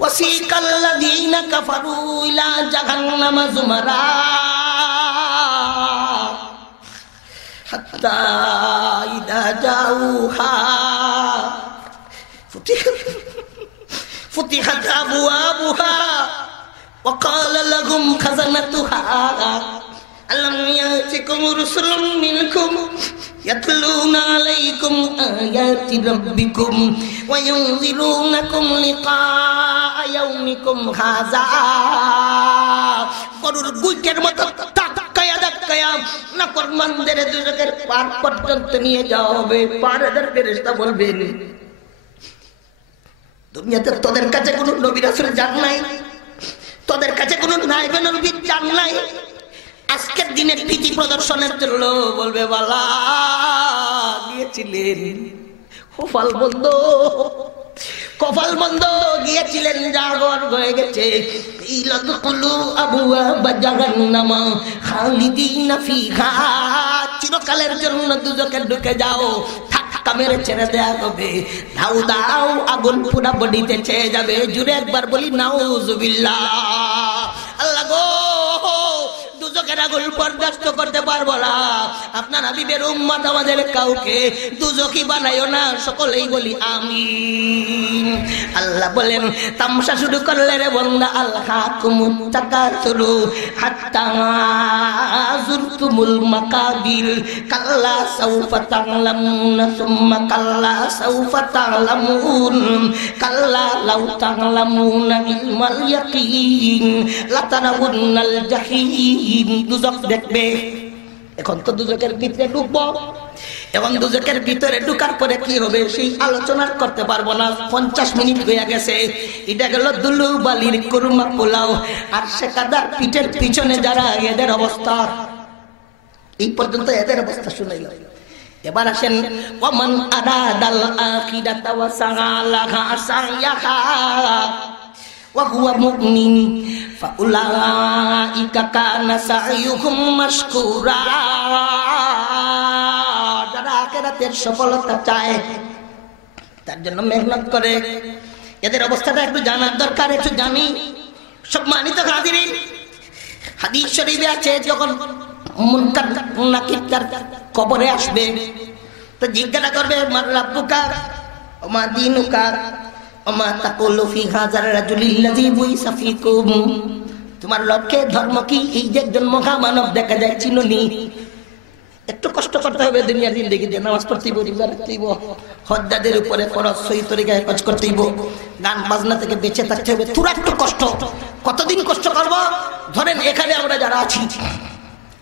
وسيق الذين كفروا إلى جهنم زمرا حتى إذا جاءوها فتحت أبوابها وقال لهم خزنتها আল্লাম ইয়াতিকুম রাসূলুম মিনকুম ইয়াতলুনা আলাইকুম আয়াতি রাব্বিকুম ওয়া ইউনযিরুনাকুম লিকাআ ইয়াউমিকুম হাযা। গরুর গুইটের মতো ধাক্কায়া ধাক্কায়া নাফরমানদের দুজকের পার পর্যন্ত নিয়ে যাওয়া হবে। পারের ফেরেশতা বলবেন, দুনিয়াতে তোদের কাছে কোনো নবী রাসূল জান নাই, তোদের কাছে কোনো নায়েবে নবী জান নাই, আজকের দিনের ভীতি প্রদর্শনের জন্য বলবে বালা গিয়েছিলেন, কপাল বন্ধ, কপাল বন্ধ গিয়েছিলেন, জাগর হয়ে গেছে। ইলাদকুলু আবওয়াবা জাহান্নাম খালিদিনা ফিহা, চিরকালের জন্য দুজকে ঢুকে যাও, ধাক্কা মেরে ছেড়ে দেয়া হবে। দাও দাও আগুন পুরা বডিতে ছেয়ে যাবে। জুড়ে একবার বলি নাউজুবিল্লাহ। আল্লাহ গো, দুজকের আগুন বরদাস্ত করতে পারবো না। আপনার হাবিবের উম্মত আমাদের কাউকে দুজকি বানাইও না, সকলেই বলি আমিন। আল্লাহ বলেন, তামসা শুরু করলে রে বান্দা, আলহাকুমুত তাকাসুরু হাত্তা যুরতুমুল মাকাবির, কাল্লা সাউফা তা'লামুন সুম্মা কাল্লা সাউফা তা'লামুন, কাল্লা লাউ তা'লামুনা ইলমাল ইয়াকিন লাতারাউন্নাল জাহিম। দুজক দেখবে। এখন তো দুজকের ভিতরে ঢুকবো, এবং দুজকের ভিতরে ঢুকার পরে কি হবে সেই আলোচনা করতে পারবো না। 50 মিনিট হয়ে গেছে। এটা গেল দুলু বালির কুরমা পোলাও। আর সে কাদার পিঠের পিছনে যারা, এদের অবস্থা এই পর্যন্ত, এদের অবস্থা শুনাইল। এবার আসেন, ওমান আরাদাল আখিরাতা ওয়া সাআলাহা সাইয়াহা ওয়া হুয়া মুমিন ফাউলাইকা কানা সাইয়ুহুম মাশকুরা। যারা আখিরাতের সফলতা চায়, তার জন্য মেহনত করে, এদের অবস্থাটা একটু জানার দরকার। একটু জানি। সম্মানিত হাজিরিন, হাদিস শরীফে আছে, যখন মুনকার নাকির তার কবরে আসবে তো জিজ্ঞাসা করবে, মান রাব্বুকা ওয়া মা দীনুকা ওয়া মা তাকুলু ফি হাযার রাজুলিল্লাযী বুইসা ফীকুম। তোমার লক্ষ্যে ধর্ম কি? এই যে একজন মহামানব দেখা যায়, চিনুনি? একটু কষ্ট করতে হবে দুনিয়ার জিন্দেগিতে। নামাজ পড়তেইব, রোজা রাখতেইব, হজ্জাদের উপরে ফরজ সহি তরিকায় কাজ করতেইব, গান বাজনা থেকে বেঁচে থাকতে হবে। পুরা একটু কষ্ট। কতদিন কষ্ট করব? ধরেন এখানে আমরা যারা আছি,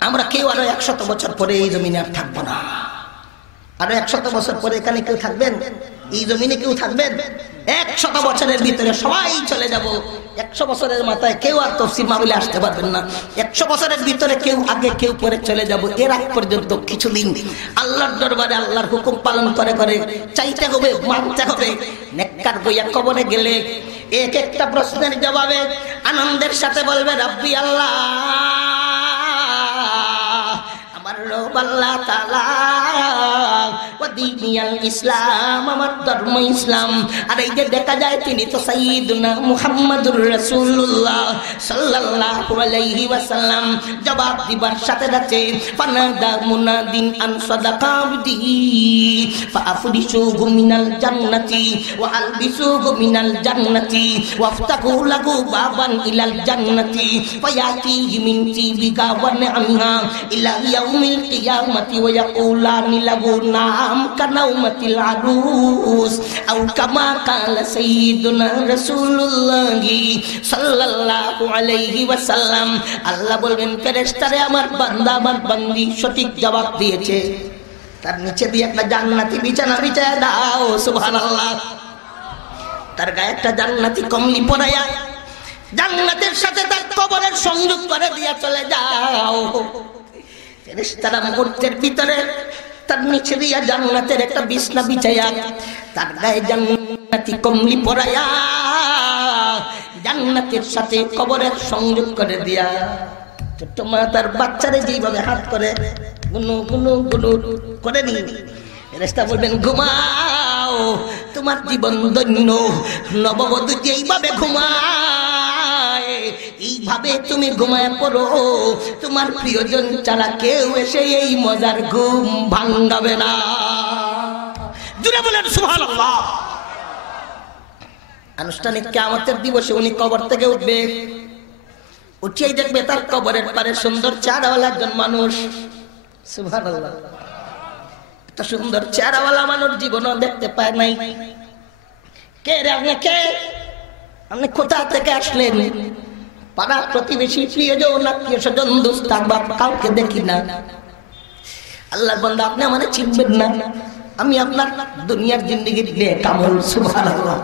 আমরা কেউ আরো 100 বছর পরে এই জমিনে আর থাকবো না। আরো 100 বছর পরে এখানে কেউ থাকবেন? এই জমিনে কেউ থাকবেন? 100 বছরের ভিতরে সবাই চলে যাব। 100 বছরের মাথায় কেউ আর তাফসীর মাহফিলে আসতে পারবেন না। 100 বছরের ভিতরে কেউ আগে কেউ পরে চলে যাব। এর আগ পর্যন্ত কিছুদিন আল্লাহর দরবারে আল্লাহর হুকুম পালন করে করে চাইতে হবে, মানতে হবে। নেককার বইয়া কবরে গেলে এক একটা প্রশ্নের জবাবে আনন্দের সাথে বলবে, রাব্বি আল্লাহ, আমার রব আল্লাহ তাআলা, ওয়া দীনিয়াল ইসলাম, আমার ধর্ম ইসলাম। আর এই যে দেখা যায় তিনি তো সাইয়্যিদুনা মুহাম্মাদুর রাসূলুল্লাহ সাল্লাল্লাহু আলাইহি ওয়াসাল্লাম। জবাব দিবার সাথে সাথে ফানাদা মুনাদিন আন সাদাকা আবদি ফাআফরিশুহু মিনাল জান্নাতি ওয়া আলবিসুহু মিনাল জান্নাতি ওয়াফতাহু লাহু বাবান ইলাল জান্নাতি ফায়াতিহি মিন তিবিকা ওয়া নি'মিহা ইলা ইয়াউমিল কিয়ামাতি ওয়া ইয়াকুলানি লাহু নাম কানাউমাতিল আরুস আও কামা কালা সাইয়্যিদুনা রাসূলুল্লাহ সাল্লাল্লাহু আলাইহি ওয়াসাল্লাম। আল্লাহ বলবেন, ফেরেশতারে আমার বান্দা, আমার বান্দি সঠিক জবাব দিয়েছে, তার নিচে দিয়ে একটা জান্নাতি বিছানা বিছায়া দাও। সুবহানাল্লাহ। তার গায়ে একটা জান্নাতি কমলি পরায়া জান্নাতের সাথে তার কবরের সংযোগ করে দিয়া চলে যাও। ফেরেশতারা মুহূর্তের ভিতরে তার নিচে দিয়া জান্নাতের একটা বিছনা বিছায়া তার গায়ে জান্নাতি কমলি পরায়া জান্নাতের সাথে কবরের সংযোগ করে দিয়া, ছোট্ট মা তার বাচ্চারে যেইভাবে হাত করে গুনু গুনু গুনু করে নি, ফেরেশতা বলবেন, ঘুমাও, তোমার জীবন ধন্য। নববধূ যেইভাবে ঘুমায় এইভাবে তুমি ঘুমায় পড়ো, তোমার প্রিয়জন ছাড়া কেউ এসে এই মজার ঘুম ভাঙাবে না। জুড়ে বলেন সুবহানাল্লাহ। আনুষ্ঠানিক কিয়ামতের দিবসে উনি কবর থেকে উঠবে, উঠিয়ে দেখবে তার কবরের পারে সুন্দর চেহারাওয়ালা একজন মানুষ। সুবহানাল্লাহ, এত সুন্দর চেহারাওয়ালা মানুষ জীবনও দেখতে পায় নাই। কে রে আপনি? কে আপনি? কোথা থেকে আসলেন? পাড়া প্রতিবেশী, প্রিয়জন, আত্মীয় স্বজন, দোস্ত বাপ কাউকে দেখি না। আল্লাহর বান্দা, আপনি আমাকে চিনবেন না? আমি আপনার দুনিয়ার জিন্দেগির নেক আমল, সুবহানাল্লাহ,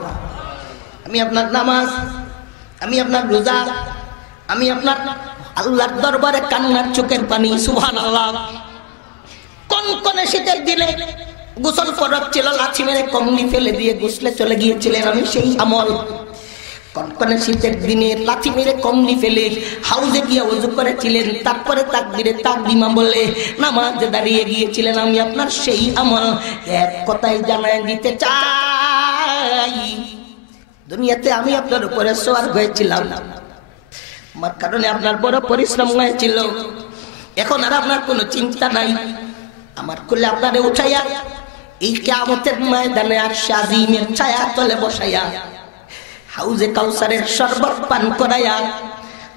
আমি আপনার নামাজ, আমি আপনার রোজা, আমি আপনার আল্লাহর দরবারে কান্নার চোখের পানি, সুবহানাল্লাহ। কনকনে শীতের দিনে গোসল করাচ্ছিল, লাঠি মেরে কমনি ফেলে দিয়ে গোসলে চলে গিয়েছিলেন, আমি সেই আমল। কনকনে শীতের দিনে লাঠি মেরে কমনি ফেলে হাউজে গিয়ে ওযু করেছিলেন, তারপরে তাকবীরে তাকদিমা বলে নামাজে দাঁড়িয়ে গিয়েছিলেন, আমি আপনার সেই আমল। এক কথাই জানাই দিতে চাই, দুনিয়াতে আমি আপনার উপরে সওয়ার হয়েছিলাম, আমার কারণে আপনার বড় পরিশ্রম হয়েছিল। এখন আর আপনার কোনো চিন্তা নাই। আমার কোলে আপনারে উঠাইয়া এই কিয়ামতের ময়দানে আর শাজিমের ছায়া তলে বসাইয়া হাউজে কাউসারের শরবত পান করাইয়া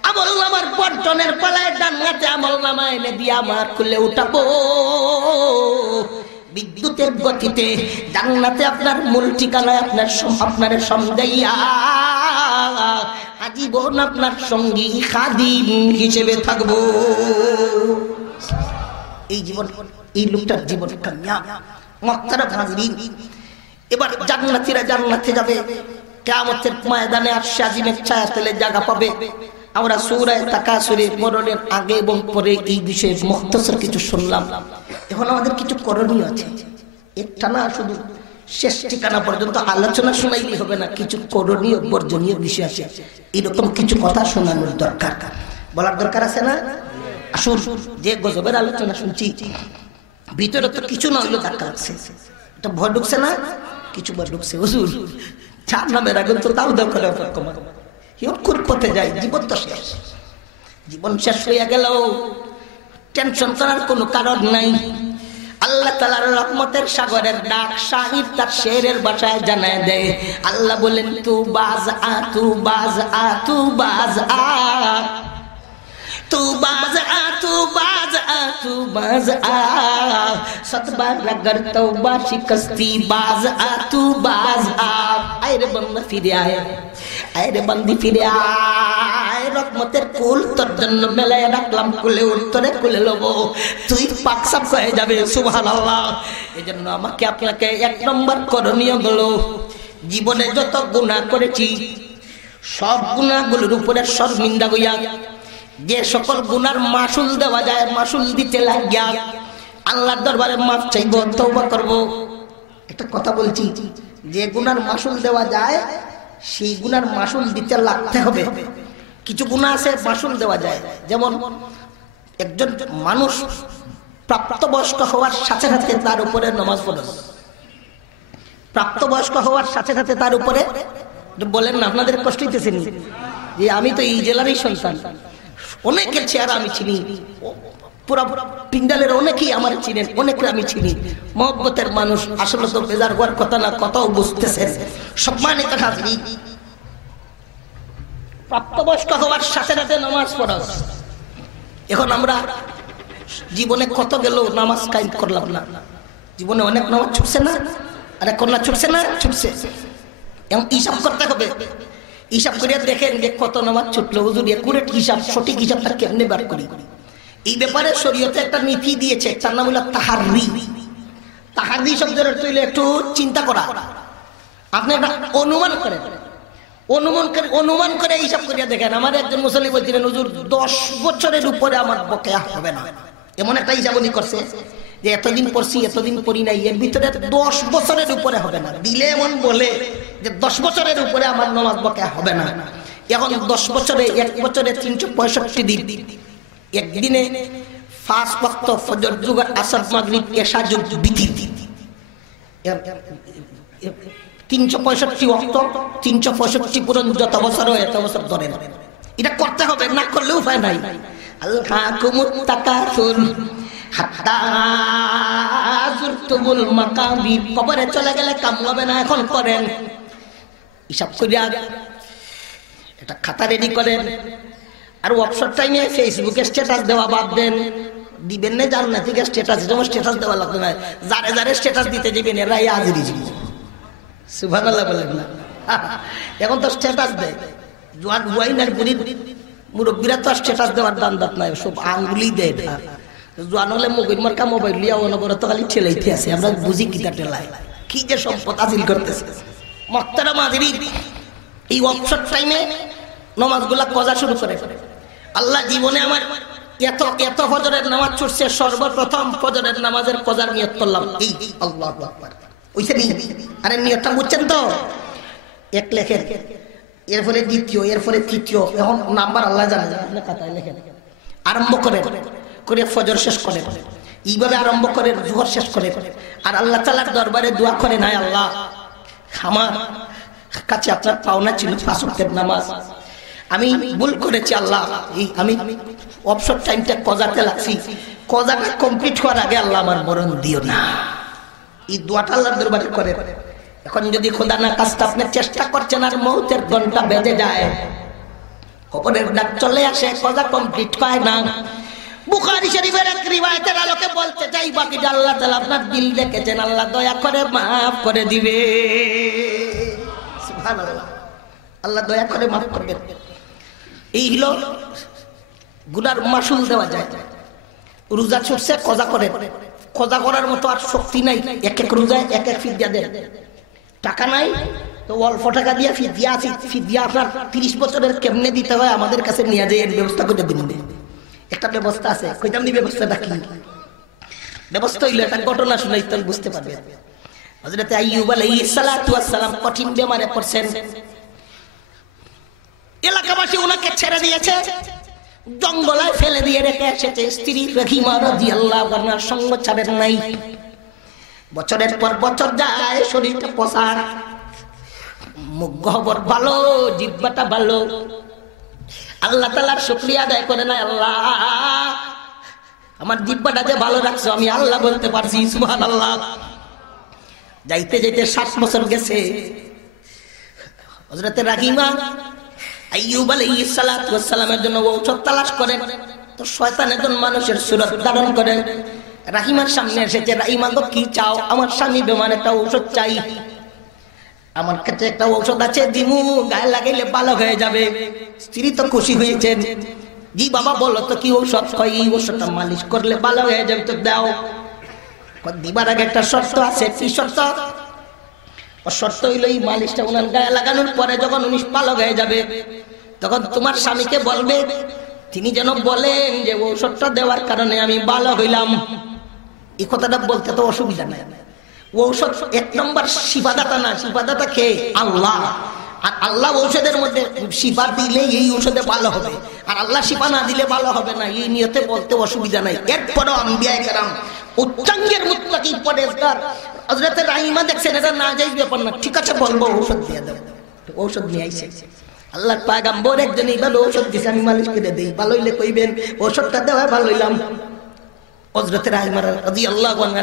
আমলনামার বর্তনের পালায় জান্নাতে আমলনামা এনে দিয়ে আমার কোলে উঠাবো। বিদ্যুতের গতিতে জান্নাতে আপনার মূল ঠিকানায় আপনার সমদাইয়া আজীবন আপনার সঙ্গী খাদিম হিসেবে থাকবো। এই জীবন, এই লোকটার জীবন কামিয়াব। মুহতারাম হাজরিন, এবার জান্নাতীরা জান্নাতে যাবে, কিয়ামতের ময়দানে আর শাজিমের ছায়া তলে জায়গা পাবে। আমরা সূরা তাকাসুরের মরণের আগে এবং পরে এই বিষয়ে মুখতাসার কিছু শুনলাম। এখন আমাদের কিছু করণীয় আছে। একটা না শুধু শেষ ঠিকানা পর্যন্ত আলোচনা শোনাইলে হবে না, কিছু করণীয় বর্জনীয় বিষয় আছে। এরকম কিছু কথা শোনানোর দরকার, বলার দরকার আছে না? আসুন, যে গজবের আলোচনা শুনছি ভিতরে তো কিছু না হইলো ধাক্কা লাগছে, এটা ভয় ঢুকছে না? কিছু ভয় ঢুকছে। হুজুর চার নামের আগুন তো দাও দাও করে পথে যায়, জীবন তো শেষ। জীবন শেষ হইয়া গেল, টেনশন করার কোনো কারণ নাই। আল্লাহ তাআলার রহমতের সাগরের ডাক শাহিদ তার শেরের ভাষায় জানায় দেয়। আল্লাহ বলেন, তু বাজ আ, তু বাজ আ, তু বাজ আ, তু বাজ আ, তু বাজ আ, তু বাজ আ, সতবার রগর তওবা শিকস্তি বাজ আ, তু বাজ আ। আয় রে বান্দা ফিরে আয়, আয় রে বান্দি ফিরে আয়, রহমতের কুল তোর জন্য মেলায় রাখলাম, কুলে উত্তরে কুলে লব, তুই পাক সাপ হয়ে যাবে। সুবহানাল্লাহ। এজন্য আমাকে আপনাকে এক নম্বর করণীয় হলো, জীবনে যত গুনাহ করেছি সব গুনাহগুলোর উপরে শর্মিন্দা হইয়া যে সকল গুনার মাসুল দেওয়া যায় মাসুল দিতে লাগিয়া আল্লাহর দরবারে মাফ চাইব, তওবা করব। একটা কথা বলছি, যে গুনার মাসুল দেওয়া যায় সেই গুনার মাসুল দিতে লাগতে হবে। কিছু গুনাহ আছে মাসুল দেওয়া যায়, যেমন একজন মানুষ প্রাপ্তবয়স্ক হওয়ার সাথে সাথে তার উপরে নামাজ পড়ে, প্রাপ্তবয়স্ক হওয়ার সাথে সাথে তার উপরে, বলেন না আপনাদের কষ্ট হইতেছে যে আমি তো এই জেলারই সন্তান, অনেকের চেহারা আমি চিনি, পুরা পিন্ডালের অনেকেই আমার চিনেন, অনেকে আমি চিনি, মহব্বতের মানুষ। আসলে তো বেজার হওয়ার কথা না, কথাও বুঝতেছেন। সম্মানিত হাজরিন, প্রাপ্তবয়স্ক হওয়ার সাথে সাথে নামাজ পড়া। এখন আমরা জীবনে কত গেল নামাজ কায়েম করলাম না, জীবনে অনেক নামাজ ছুটছে না, আর এখন না ছুটছে না, ছুটছে। এবং হিসাব করতে হবে, হিসাব করিয়া দেখেন যে কত নামাজ ছুটলো। হুজুর একুরেট হিসাব, সঠিক হিসাবটা কেমনে বার করি? এই ব্যাপারে শরীয়তে একটা নীতি দিয়েছে, তার নাম হলো তাহাররি। তাহাররি শব্দের অর্থ হইলো একটু চিন্তা করা। আপনি একটা অনুমান করেন, অনুমান করে হিসাব করিয়া দেখেন। আমার একজন মুসল্লি বলছিলেন, হুজুর 10 বছরের উপরে আমার বকেয়া হবে না, এমন একটা হিসাব উনি করছে যে এতদিন পড়ছি এতদিন পড়ি নাই, এর ভিতরে 10 বছরের উপরে হবে না। দিলে এমন বলে যে 10 বছরের উপরে আমার নামাজ বকেয়া হবে না। এখন 10 বছরে, 1 বছরে 365 দিন, একদিনে 5 ওয়াক্ত ফজর, জোহর, আসর, মাগরিব, এশা, যুগ, বিতির, 365 ওয়াক্ত, 365 পূরণ, যত বছর হয় এত বছর ধরেন। এটা করতে হবে, না করলে উপায় নাই। আল্লাহুকুমুত তাকাসুর হাত্তা যুরতুমুল মাকাবির, কবরে চলে গেলে কাম হবে না, এখন করেন। হিসাব করিয়া একটা খাতা রেডি করেন, আর অবসর টাইমে ফেসবুকে স্ট্যাটাস দেওয়া বাদ দেন, দিবেন না জান্নাতিকে স্ট্যাটাস, যেমন স্ট্যাটাস দেওয়া লাগবে না, যারে যারে স্ট্যাটাস দিতে যাবেন এরাই হাজিরি যাব। সুবহানাল্লাহ বলেন না? এখন তো স্ট্যাটাস দেয় জোয়ান ওয়াইনার বুড়ির মুরব্বীরা, তো স্ট্যাটাস দেওয়ার দান দাঁত নাই, সব আঙ্গুলি দেয়। জোয়ান হলে মোবাইল মার্কা মোবাইল লিয়া অনবরত খালি ঠেলাইতে আছে, আমরা বুঝি কিটা ঠেলায়, কি যে সম্পদ হাসিল করতেছে। মুহতারাম হাজিরিন, এই অবসর টাইমে নামাজগুলা কজা শুরু করে। আল্লাহ জীবনে আমার এত এত ফজরের নামাজ ছুটছে, সর্বপ্রথম ফজরের নামাজের কজার নিয়ত করলাম, এই আল্লাহু আকবার। ওইসে নি, আরে নিয়তটা বুঝছেন তো? এক লেখেন, এরপরে দ্বিতীয়, এরপরে তৃতীয়, এখন নাম্বার আল্লাহ জানে, আপনি খাতায় লেখেন। আরম্ভ করে করে ফজর শেষ করে, এইভাবে আরম্ভ করে জোহর শেষ করে, আর আল্লাহ তাআলার দরবারে দোয়া করে, নাই আল্লাহ, আমার কাছে আপনার পাওনা ছিল 5 ওয়াক্তের নামাজ, আমি ভুল করেছি আল্লাহ, আমি অবসর টাইমটা কজাতে লাগছি, কজাটা কমপ্লিট হওয়ার আগে আল্লাহ আমার মরণ দিও না। এই দোয়াটা আল্লাহর দরবারে করে। এখন যদি খোদা না কাজটা আপনি চেষ্টা করছেন আর মৌতের ঘন্টা বেজে যায়, কবরের ডাক চলে আসে, কজা কমপ্লিট হয় না, বুখারী শরীফের এক রিওয়ায়াতের আলোকে বলতে চাই, বাকিটা আল্লাহ তাআলা আপনার দিল দেখেছেন, আল্লাহ দয়া করে মাফ করে দিবে। সুবহানাল্লাহ, আল্লাহ দয়া করে মাফ করবেন। এই হলো গুনার মাসুল দেওয়া যায়। রোজা ছুটছে, কজা করে, কজা করার মতো আর শক্তি নাই, এক এক রোজায় এক এক ফিদিয়া দেন, টাকা নাই তো অল্প টাকা দিয়ে ফিদিয়া আছে, ফিদিয়া আপনার 30 বছরের কেমনে দিতে হয় আমাদের কাছে নিয়ে যায়, এর ব্যবস্থা করে দিন। একটা ব্যবস্থা আছে, কইতাম নি ব্যবস্থাটা কি? ব্যবস্থা হইলো একটা ঘটনা শুনাই তো বুঝতে পারবেন। হযরত আইয়ুব আলাইহিস সালাতু ওয়াস সালাম কঠিন বেমারে পড়ছেন, এলাকাবাসী ওনাকে ছেড়ে দিয়েছে, জঙ্গলে ফেলে দিয়ে রেখে এসেছে। স্ত্রী রহিমা রাদিয়াল্লাহু আনহার সঙ্গ ছাড়েন নাই। বছরের পর বছর যায়, শরীরটা পচার, মুখ গহ্বর ভালো, জিহ্বাটা ভালো। আল্লাহ তাআলার শুকরিয়া আদায় করে না, আল্লাহ আমার জিহ্বাটা যে ভালো রাখছো, আমি আল্লাহ বলতে পারছি, সুবহানাল্লাহ। যাইতে যাইতে 7 বছর গেছে। হযরত রাহিমা আইয়ুব আলাইহিস সালাতু ওয়াস সালামের জন্য ঔষধ তালাশ করেন, তো শয়তান একজন মানুষের সুরত ধারণ করেন, রাহিমার সামনে এসেছে। রাহিমা গো, কি চাও? আমার স্বামী বেমান, একটা ঔষধ চাই, আমার কাছে একটা ঔষধ আছে, দিমু, গায়ে লাগাইলে ভালো হয়ে যাবে। স্ত্রী তো খুশি হয়েছেন, জি বাবা বলো তো কি ঔষধ? কয় এই ঔষধটা মালিশ করলে ভালো হয়ে যাবে, তো দাও। দিবার আগে একটা শর্ত আছে। কি শর্ত? শর্ত হইলো এই মালিশটা উনার গায়ে লাগানোর পরে যখন উনি ভালো হয়ে যাবে, তখন তোমার স্বামীকে বলবে, তিনি যেন বলেন যে ঔষধটা দেওয়ার কারণে আমি ভালো হইলাম। এই কথাটা বলতে তো অসুবিধা নাই। ঔষধ 1 নম্বর শিফাদাতা না, শিফাদাতা কে? আল্লাহ। আর আল্লাহ ঔষধের মধ্যে শিফা দিলে এই ঔষধে ভালো হবে, আর আল্লাহ শিফা না দিলে ভালো হবে না, এই নিয়তে বলতে অসুবিধা নাই। এরপরও আম্বিয়ায়ে কেরাম উচ্চাঙ্গের মুত্তাকি পরেজগার হযরত রাহিমা দেখছেন এটা না যাই ব্যাপার না, ঠিক আছে বলবো, ঔষধ দিয়ে দাও। ঔষধ নিয়ে আইছে। আল্লাহর পয়গম্বর একজন এইভাবে ঔষধ দিছে, আমি মালিশ করে দেই, ভালো হইলে কইবেন ঔষধটা দেওয়া ভালো হইলাম। হযরত রাহিমা রাদিয়াল্লাহু আনহা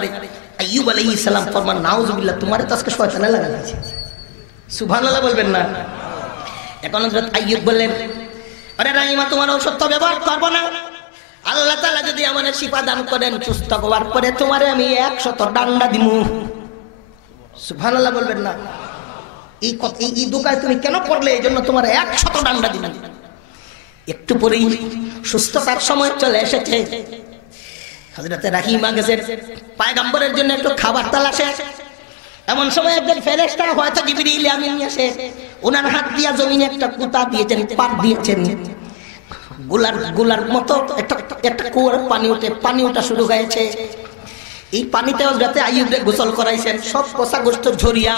আইয়ুব আলাইহিস সালাম ফরমান, নাউজুবিল্লাহ, তোমারে তো আজকে শয়তানে লাগা দিয়েছে। সুবহানাল্লাহ বলবেন না? এখন হযরত আইয়ুব বললেন, আরে রাহিমা, তোমার ঔষধ তো ব্যবহার করব না, আল্লাহ তাআলা যদি আমাদের শিফা দান করেন, সুস্থ হওয়ার পরে তোমারে আমি 100 ডান্ডা দিমু। সুবহানাল্লাহ বলবেন না? এই দোকায় তুমি কেন পড়লে? এই জন্য তোমার 100 ডান্ডা দিলাম। একটু পরেই সুস্থতার সময় চলে এসেছে। হযরত রাহিমা গেছেন পয়গম্বরের জন্য একটু খাবার তালাশে। এমন সময় একজন ফেরেশতা, হয়তো জিবরিল আমিন এসে ওনার হাত দিয়া জমিনে একটা কুতা দিয়েছেন, পাট দিয়েছেন। গোলার মতো একটা কুয়ার পানি ওঠা শুরু হয়েছে। এই পানিতে হযরত আইয়ুবকে গোসল করাইছেন, সব পচা গোশত ঝরিয়া,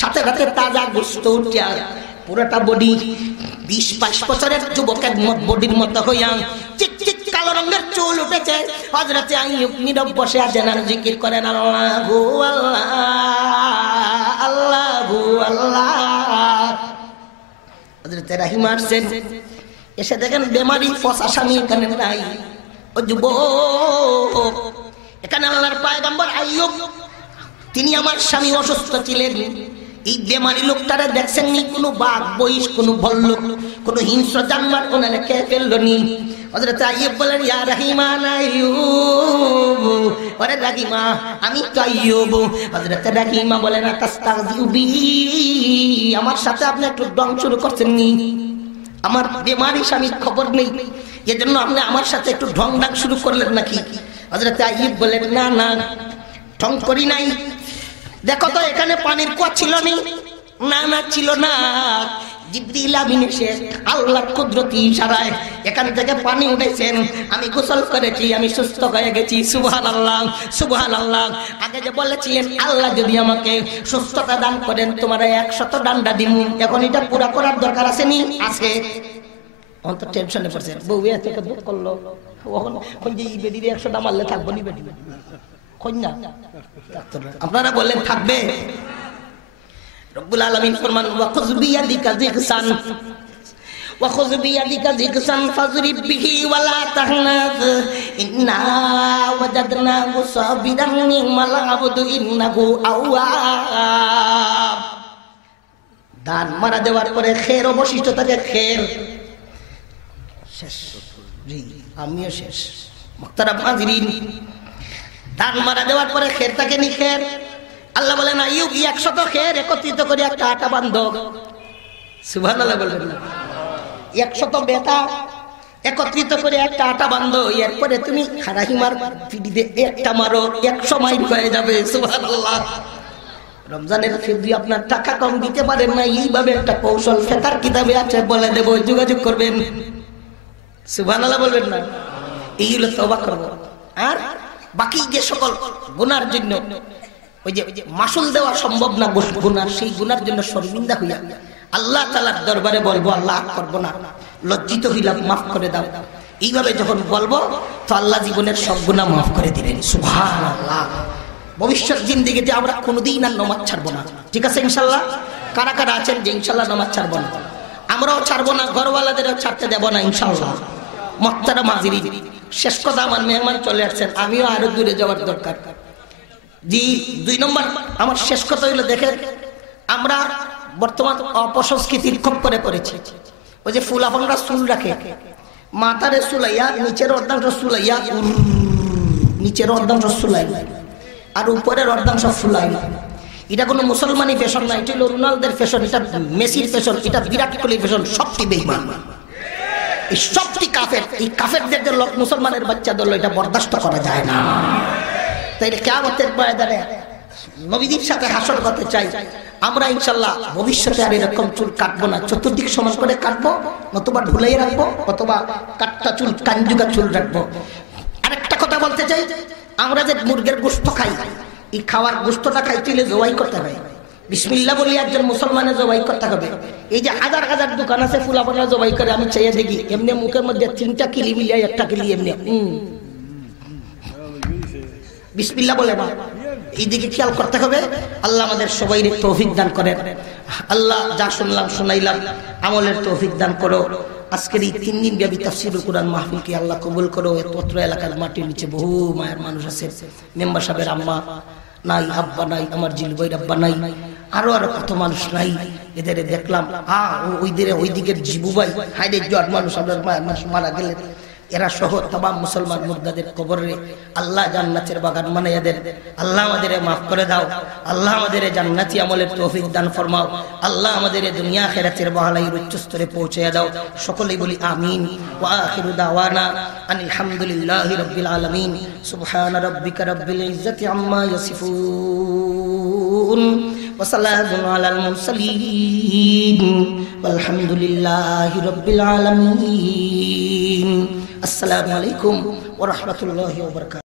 সাথে সাথে তাজা গোশত উঠিয়া, পুরোটা বডি 20-22 বছরের যুবকের বডির মতো হইয়া চিকচিক কালো রঙের চুল উঠেছে। হযরত আইয়ুব নীরব বসে আছেন আর জিকির করেন, আল্লাহু আল্লাহ, আল্লাহু আল্লাহ। হযরত রাহিমা আসছেন, এসে দেখেন বেমারি পচা স্বামী এখানে নাই। ও যুবক, এখানে আল্লাহর পয়গম্বর আইয়ুব, তিনি আমার স্বামী অসুস্থ ছিলেন, এই বেমারি লোকটারে দেখছেন নি? কোনো বাঘ বইস, কোনো ভল্লুক, কোনো হিংস্র জানোয়ার ওনারে খেয়ে ফেললো নি। হযরত আইয়ুব বলেন, ইয়া রহিমান আইয়ুব, ওরে রাহিমা আমি তো আইয়ুব। হযরত রাহিমা বলেন, তাস্তাগযিউ বি, আমার সাথে আপনি একটু ডং শুরু করছেন নি? আমার বেমারি স্বামীর খবর নেই, এজন্য আপনি আমার সাথে একটু ঢং ডাক শুরু করলেন নাকি? হযরত আইয়ুব বলেন, না না ঢং করি নাই। দেখো তো এখানে পানির কুয়া ছিল নি? না না ছিল না। জিবরিল আমিন এসে আল্লাহর কুদরতি ইশারায় এখান থেকে পানি উঠেছেন, আমি গোসল করেছি, আমি সুস্থ হয়ে গেছি। সুবহানাল্লাহ সুবহানাল্লাহ। আগে যে বলেছিলেন আল্লাহ যদি আমাকে সুস্থতা দান করেন তোমার 100 ডান্ডা দিন, এখন এটা পুরা করার দরকার আছে নি? আছে। অন্ত টেনশনে পড়ছে, বউ এত দুঃখ করলো, ওখানে কোন যে বেদিরে 100 টা মারলে থাকবো নি বেদি কন্যা? আপনারা বললেন থাকবে। রব্বুল আলামিন ফরমান, ওয়া খুয বিয়াদিকা যিগসান ওয়া খুয বিয়াদিকা যিগসান ফাযরিব বিহি ওয়া লা তাহনাজ ইন্না ওয়াজাদনাহু সাবিরান নি'মাল আবদু ইন্নাহু আওয়াব। দান মারা দেওয়ার পরে খের অবশিষ্ট থাকে, খের শেষ। জি আমিও শেষ। মুহতারাম হাজিরিন, দান মারা দেওয়ার পরে খের থাকে নি? খের আল্লাহ বলেন, আইয়ুব 100 খের একত্রিত করে একটা আটা বাঁধো। সুবহানাল্লাহ বলবেন না? 100 বেতা একত্রিত করে একটা আটা বাঁধো, এরপরে তুমি খারাহিমার পিঠিতে একটা মারো, 100 মাইল হয়ে যাবে। সুবহানাল্লাহ। রমজানের ফিরদি আপনার টাকা কম দিতে পারেন না, এইভাবে একটা কৌশল ফেকার কিতাবে আছে, বলে দেব, যোগাযোগ করবেন। সুবহানাল্লাহ বলবেন না? এই হলো তওবা করব। আর বাকি যে সকল গুনার জন্য ওই যে মাসুল দেওয়া সম্ভব না গুনার, সেই গুনার জন্য শর্মিন্দা হইয়া আল্লাহ তাআলার দরবারে বলবো, আল্লাহ করব না, লজ্জিত হইলাম, মাফ করে দাও। এইভাবে যখন বলবো তো আল্লাহ জীবনের সব গুনাহ মাফ করে দিবেন। সুবহানাল্লাহ। ভবিষ্যৎ জিন্দেগিতে আমরা কোনোদিন আর নামাজ ছাড়বো না, ঠিক আছে ইনশাআল্লাহ? কারা কারা আছেন যে ইনশাআল্লাহ নামাজ ছাড়বো না? আমরাও ছাড়বো না, ঘরওয়ালাদেরও ছাড়তে দেব না ইনশাআল্লাহ। মুহতারাম হাজিরিন, শেষ কথা, আমার মেহমান চলে আসছেন, আমিও আরো দূরে যাওয়ার দরকার। জি 2 নম্বর আমার শেষ কথা হইলো, দেখেন আমরা বর্তমান অপসংস্কৃতির খপ্পরে পড়েছি। ওই যে ফুলাফনরা চুল রাখে, মাথারে চুলাইয়া, নিচের অর্ধাংশ চুলাইয়া, নিচের অর্ধাংশ চুলাই আর উপরের অর্ধাংশ ফুলাই। এটা কোনো মুসলমানি ফ্যাশন না, এটা হলো রোনালদের ফ্যাশন, এটা মেসির ফ্যাশন, এটা বিরাট কোহলির ফ্যাশন। সবটি বেঈমান, এই সবটি কাফের। এই কাফেরদের যে লোক মুসলমানের বাচ্চা দল, এটা বরদাস্ত করা যায় না। তাই কিয়ামতের ময়দানে নবীদের সাথে হাসর করতে চাই আমরা ইনশাআল্লাহ। ভবিষ্যতে আর এরকম চুল কাটবো না, চতুর্দিক সমান করে কাটবো, নতুবা ঢুলাই রাখবো, অথবা কাটটা চুল, কাঞ্জুগা চুল রাখবো। আরেকটা কথা বলতে চাই, আমরা যে মুরগের গোশত খাই, এই খাওয়ার গোশতটা খাইতে হলে জবাই করতে হবে। বিসমিল্লাহ বলি একজন মুসলমানের জবাই করতে হবে। এই যে হাজার হাজার দোকান আছে ফুলাফানা জবাই করে, আমি চাইয়া দেখি এমনি মুখের মধ্যে 3টা কিলি মিলিয়ে একটা কিলি এমনি বিসমিল্লাহ বলে না। এই দিকে খেয়াল করতে হবে। আল্লাহ আমাদের সবাই তৌফিক দান করেন। আল্লাহ যা শুনলাম শোনাইলাম আমলের তৌফিক দান করো। আজকের এই 3 দিন ব্যাপী তাফসীরুল কুরআন মাহফিলকে আল্লাহ কবুল করো। অত্র এলাকার মাটির নিচে বহু মায়ের মানুষ আছে, মেম্বার সাহেবের আম্মা নাই, আব্বা নাই, আমার জিলবইর আব্বা নাই, আরো আরো কত মানুষ নাই। এদের দেখলাম ওই দিকের জিবু ভাই, হাইরে জট মানুষ, আমরা মারা গেলেন, এরা সহ तमाम মুসলমান মুর্দাদের কবরে আল্লাহ জান্নাতের বাগান বানাইয়া দেন। আল্লাহ আমাদের মাফ করে দাও। আল্লাহ আমাদের জান্নাতি আমলের তৌফিক দান ফরমাও। আল্লাহ আমাদের দুনিয়া আখিরাতের বহালাইয়ের উচ্চ স্তরে পৌঁছায়া দাও। সকলেই বলি আমিন। ওয়া আখিরু দাওয়ানা আনিল হামদুলিল্লাহি রাব্বিল আলামিন। সুবহান রাব্বিকা রাব্বিল ইজ্জাতি আম্মা ইয়াসিফুন ওয়া সালামুন আলাল মুরসালিন ওয়ালহামদুলিল্লাহি রাব্বিল আলামিন। আসসালামু আলাইকুম ওয়া রাহমাতুল্লাহি ওয়া বারাকাতুহু।